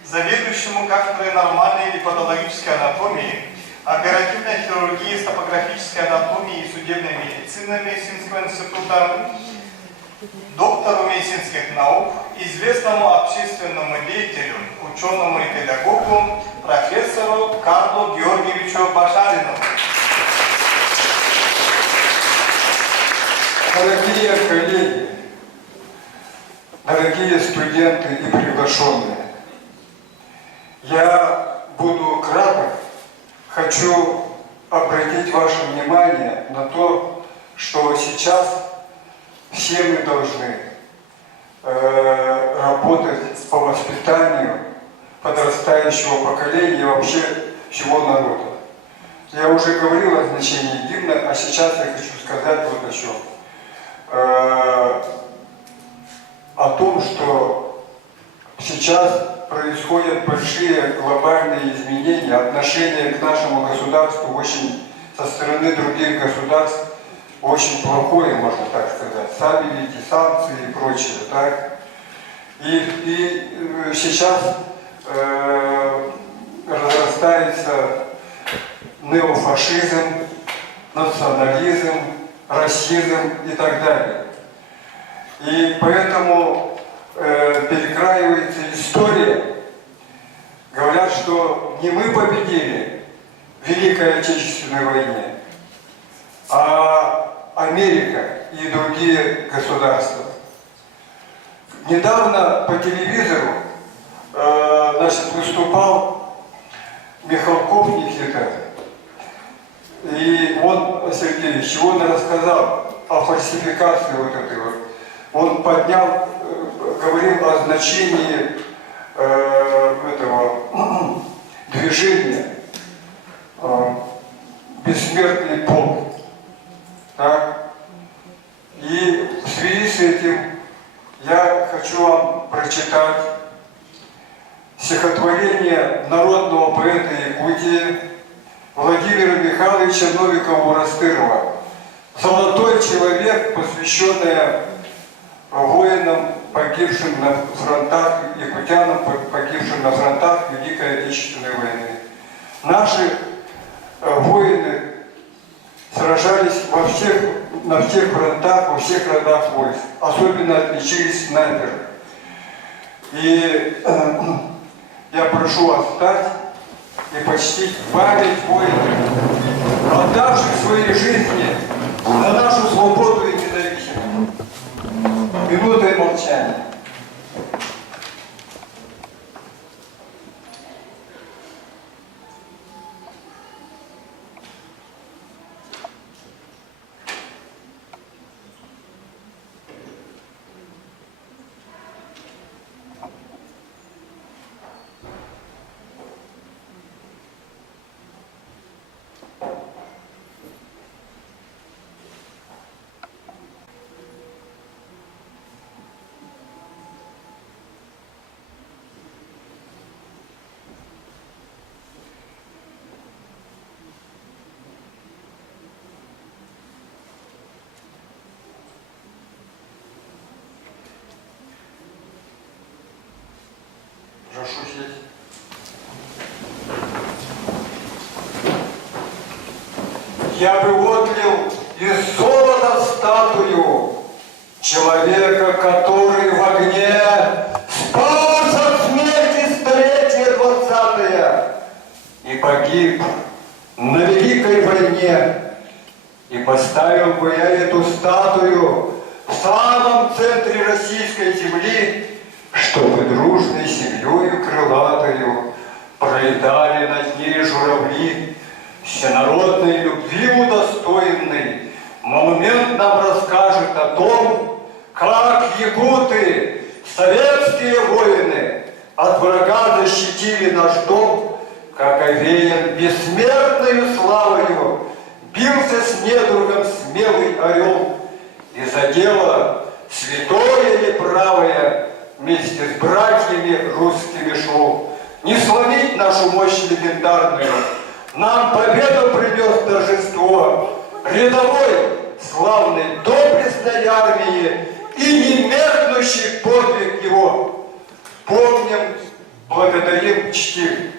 заведующему кафедрой нормальной и патологической анатомии, оперативной хирургии, топографической анатомии и судебной медицины Медицинского института, доктору медицинских наук, известному общественному деятелю, ученому и педагогу, профессору Карлу Георгиевичу Башарину. Дорогие коллеги, дорогие студенты и приглашенные, я буду краток. Хочу обратить ваше внимание на то, что сейчас все мы должны работать по воспитанию подрастающего поколения и вообще всего народа. Я уже говорил о значении гимна, а сейчас я хочу сказать вот о чем. О том, что сейчас происходят большие глобальные изменения, отношение к нашему государству очень со стороны других государств очень плохое, можно так сказать. Сами видите, санкции и прочее, так? И сейчас разрастается неофашизм, национализм, расизм и так далее. И поэтому перекраивается история. Говорят, что не мы победили в Великой Отечественной войне, а Америка и другие государства. Недавно по телевизору выступал Михалков Никита, и он, Сергеевич, он рассказал о фальсификации вот этой вот. Он поднял, говорил о значении этого движения «Бессмертный полк». Так? И в связи с этим я хочу вам прочитать стихотворение народного поэта Якутии Владимира Михайловича Новикова-Урастырова «Золотой человек», посвященное воинам, погибшим на фронтах, якутянам, погибшим на фронтах Великой Отечественной войны. Наши воины сражались на всех фронтах, во всех родах войск. Особенно отличились снайперы. И я прошу вас встать и почтить память воинов, отдавших свои жизни за нашу свободу и независимость. Минутой молчания. Прошу сесть. Я бы отлил из золота статую человека, который в огне спас от смерти столетия 20-е и погиб на Великой войне. И поставил бы я эту статую в самом центре российской земли, чтобы дружной семьей крылатою пролетали над ней журавли, всенародной любви удостоенный монумент нам расскажет о том, как якуты, советские воины, от врага защитили наш дом, как овеян бессмертною славою бился с недругом смелый орел, и за дело святое и правое вместе с братьями русскими шел. Не сломить нашу мощь легендарную, нам победу принес торжество рядовой, славной, доблестной армии и немеркнущий подвиг его. Помним, благодарим, чтим.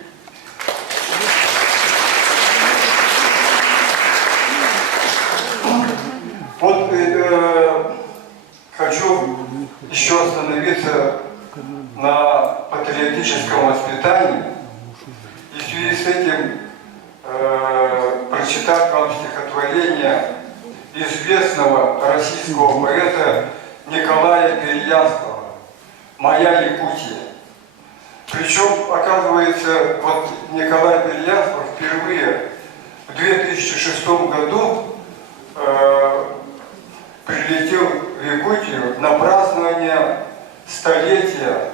Вот хочу еще остановиться на патриотическом воспитании и в связи с этим прочитать вам стихотворение известного российского поэта Николая Переяслава «Моя Якутия». Причем, оказывается, вот Николай Переяслав впервые в 2006 году прилетел в Якутию на празднование столетия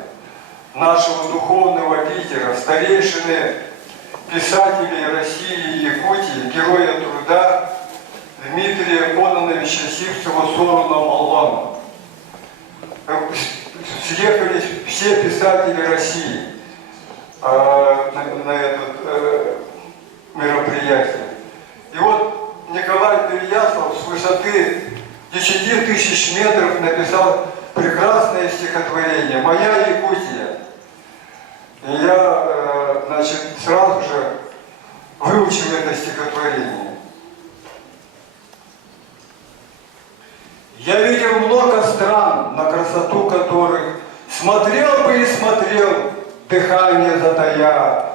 нашего духовного лидера, старейшины писателей России и Якутии, героя труда Дмитрия Кононовича Сивцева-Сорона-Маллана. Съехались все писатели России на это мероприятие. И вот Николай Переяслав с высоты 10 тысяч метров написал прекрасное стихотворение «Моя Якутия». И я, значит, сразу же выучил это стихотворение. Я видел много стран, на красоту которых смотрел бы и смотрел, дыхание затая,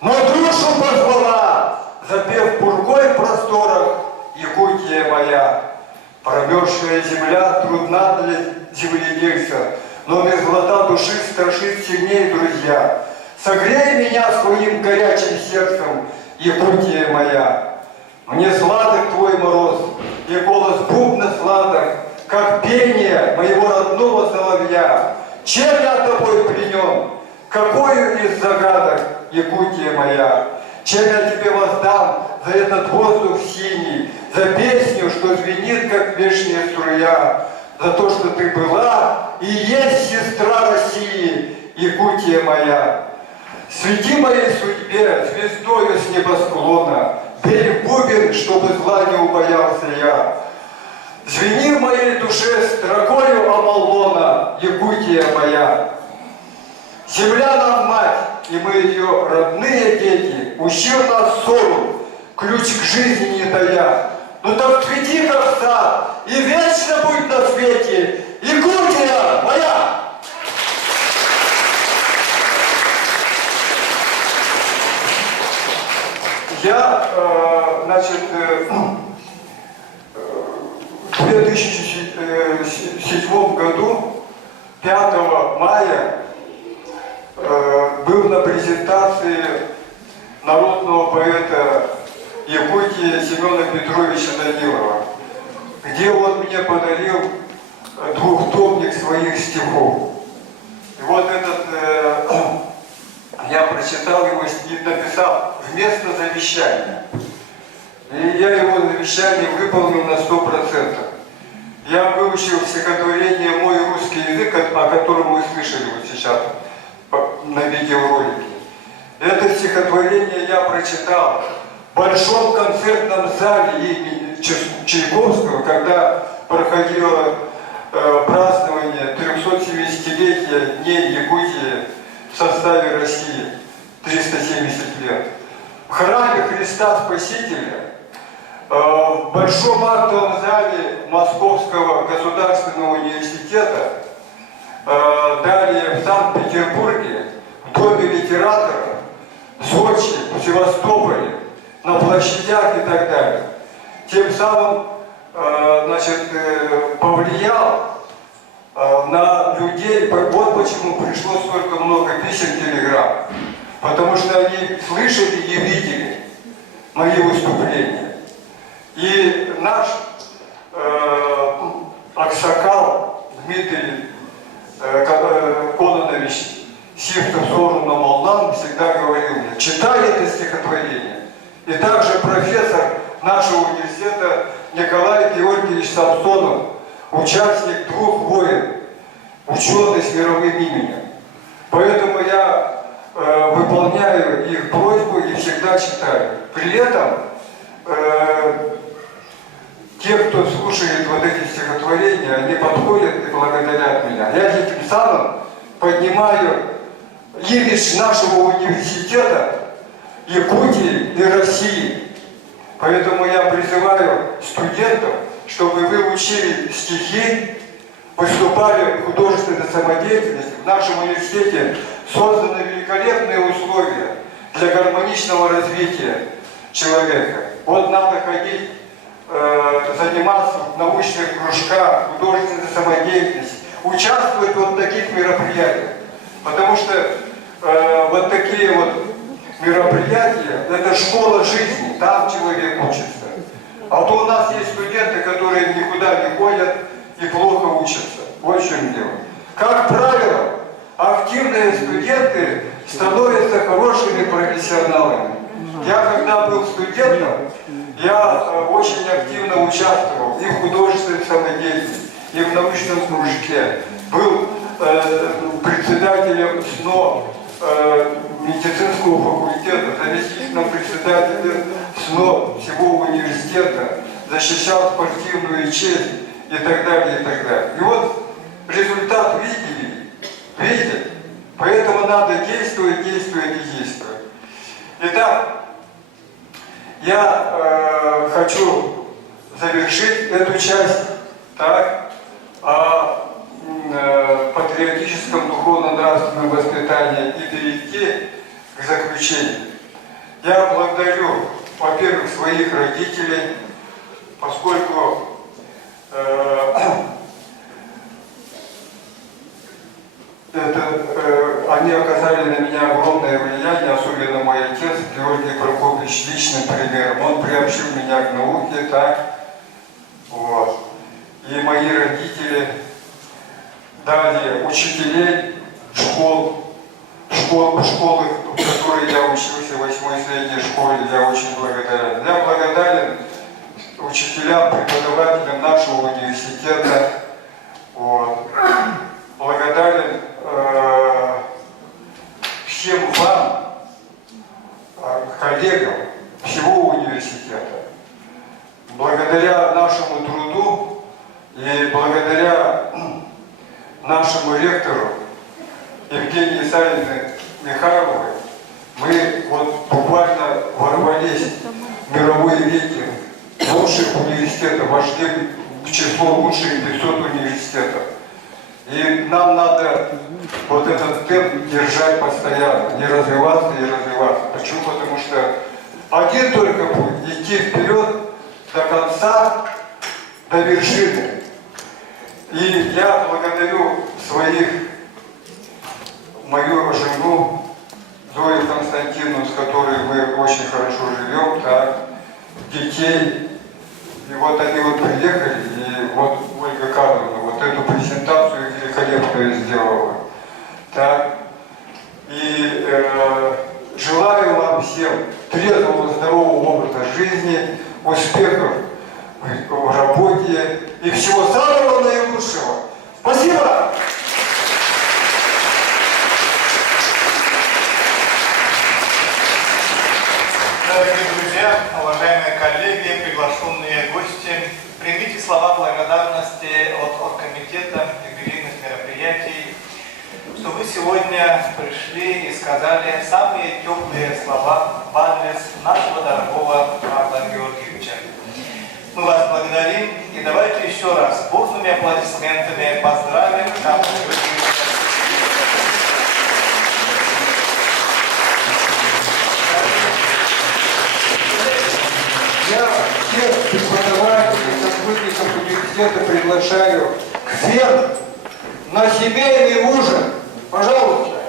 но душу позвала, запев пургой в просторах, Якутия моя. Промерзшая земля трудна для земледельца, но без золота души страшит сильнее, друзья. Согрей меня своим горячим сердцем, Якутия моя. Мне сладок твой мороз, и голос бубна сладок, как пение моего родного соловья. Чем я тобой пленен? Какую из загадок, Якутия моя? Чем я тебе воздам за этот воздух синий, за песню, что звенит, как вешняя струя, за то, что ты была и есть сестра России, Якутия моя. Свети моей судьбе звездою с небосклона, бей в бубен, чтобы зла не убоялся я. Звени в моей душе строкою Амаллона, Якутия моя. Земля нам мать, и мы ее родные дети, учил нас ссору, ключ к жизни не дая. Ну так цвети, как сад, и вечно будь на свете, Якутия моя! Я, значит, в 2007 году, 5 мая, был на презентации народного поэта Якутии Семена Петровича Данилова, где он мне подарил двухтомник своих стихов. И вот этот, я прочитал его и написал вместо завещания. И я его завещание выполнил на 100%. Я выучил стихотворение «Мой русский язык», о котором мы слышали вот сейчас на видеоролике. Это стихотворение я прочитал в большом концертном зале имени Чайковского, когда проходило празднование 370-летия Дней Якутии в составе России, 370 лет. В храме Христа Спасителя, в большом актовом зале Московского государственного университета, далее в Санкт-Петербурге, в Доме литераторов, в Сочи, в Севастополе, на площадях и так далее. Тем самым, значит, повлиял на людей. Вот почему пришло столько много писем, телеграмм. Потому что они слышали и видели мои выступления. И наш аксакал Дмитрий Кононович Сивтов-Сорунов-Молдан всегда говорил мне: читай это стихотворение. И также профессор нашего университета Николай Георгиевич Самсонов, участник 2 войн, ученый с мировым именем. Поэтому я выполняю их просьбу и всегда читаю. При этом те, кто слушает вот эти стихотворения, они подходят и благодарят меня. Я этим самым поднимаю имидж нашего университета, Якутии и России. Поэтому я призываю студентов, чтобы вы учили стихи, выступали в художественной самодеятельности. В нашем университете созданы великолепные условия для гармоничного развития человека. Вот надо ходить, заниматься в научных кружках, художественной самодеятельности, участвовать вот в таких мероприятиях. Потому что вот такие вот мероприятия, это школа жизни, там человек учится. А то у нас есть студенты, которые никуда не ходят и плохо учатся. Вот в чем дело. Как правило, активные студенты становятся хорошими профессионалами. Я когда был студентом, я очень активно участвовал и в художественной самодеятельности, и в научном кружке. Был председателем СНО медицинского факультета, заместителем председателя СНО всего университета, защищал спортивную честь и так далее, и так далее. И вот результат видели? Видите? Поэтому надо действовать, действовать и действовать. Итак, я хочу завершить эту часть так, о патриотическом духовно-нравственном воспитании и перейти к заключению. Я благодарю, во-первых, своих родителей, поскольку они оказали на меня огромное влияние, особенно мой отец Георгий Прокопьевич, личным примером. Он приобщил меня к науке, так, вот. И мои родители, далее учителей школы, в которой я учился, в 8-й средней школе, я очень благодарен. Я благодарен учителям, преподавателям нашего университета, вот. Благодарен всем вам, коллегам всего университета. Благодаря нашему труду и благодаря нашему ректору Евгении Исаевне Михайловой мы вот буквально ворвались в мировой рейтинг лучших университетов, вошли в число лучших 500 университетов. И нам надо вот этот темп держать постоянно, не развиваться и развиваться. Почему? Потому что один только путь – идти вперед до конца, до вершины. И я благодарю мою жену Зою Константиновну, с которой мы очень хорошо живем, так, детей. И вот они вот приехали, и вот Ольга Карловна вот эту презентацию великолепную сделала. Так. И желаю вам всем трезвого, здорового образа жизни, успехов в работе и всего самого наилучшего. Спасибо! Дорогие друзья, уважаемые коллеги, приглашенные гости, примите слова благодарности от оргкомитета юбилейных мероприятий, что вы сегодня пришли и сказали самые теплые слова в адрес нашего дорогого Карла Георгиевича. Мы вас благодарим и давайте еще раз бурными аплодисментами поздравим Карла Георгиевича. Я всех преподавателей, сотрудников университета приглашаю к всем на семейный ужин. Пожалуйста.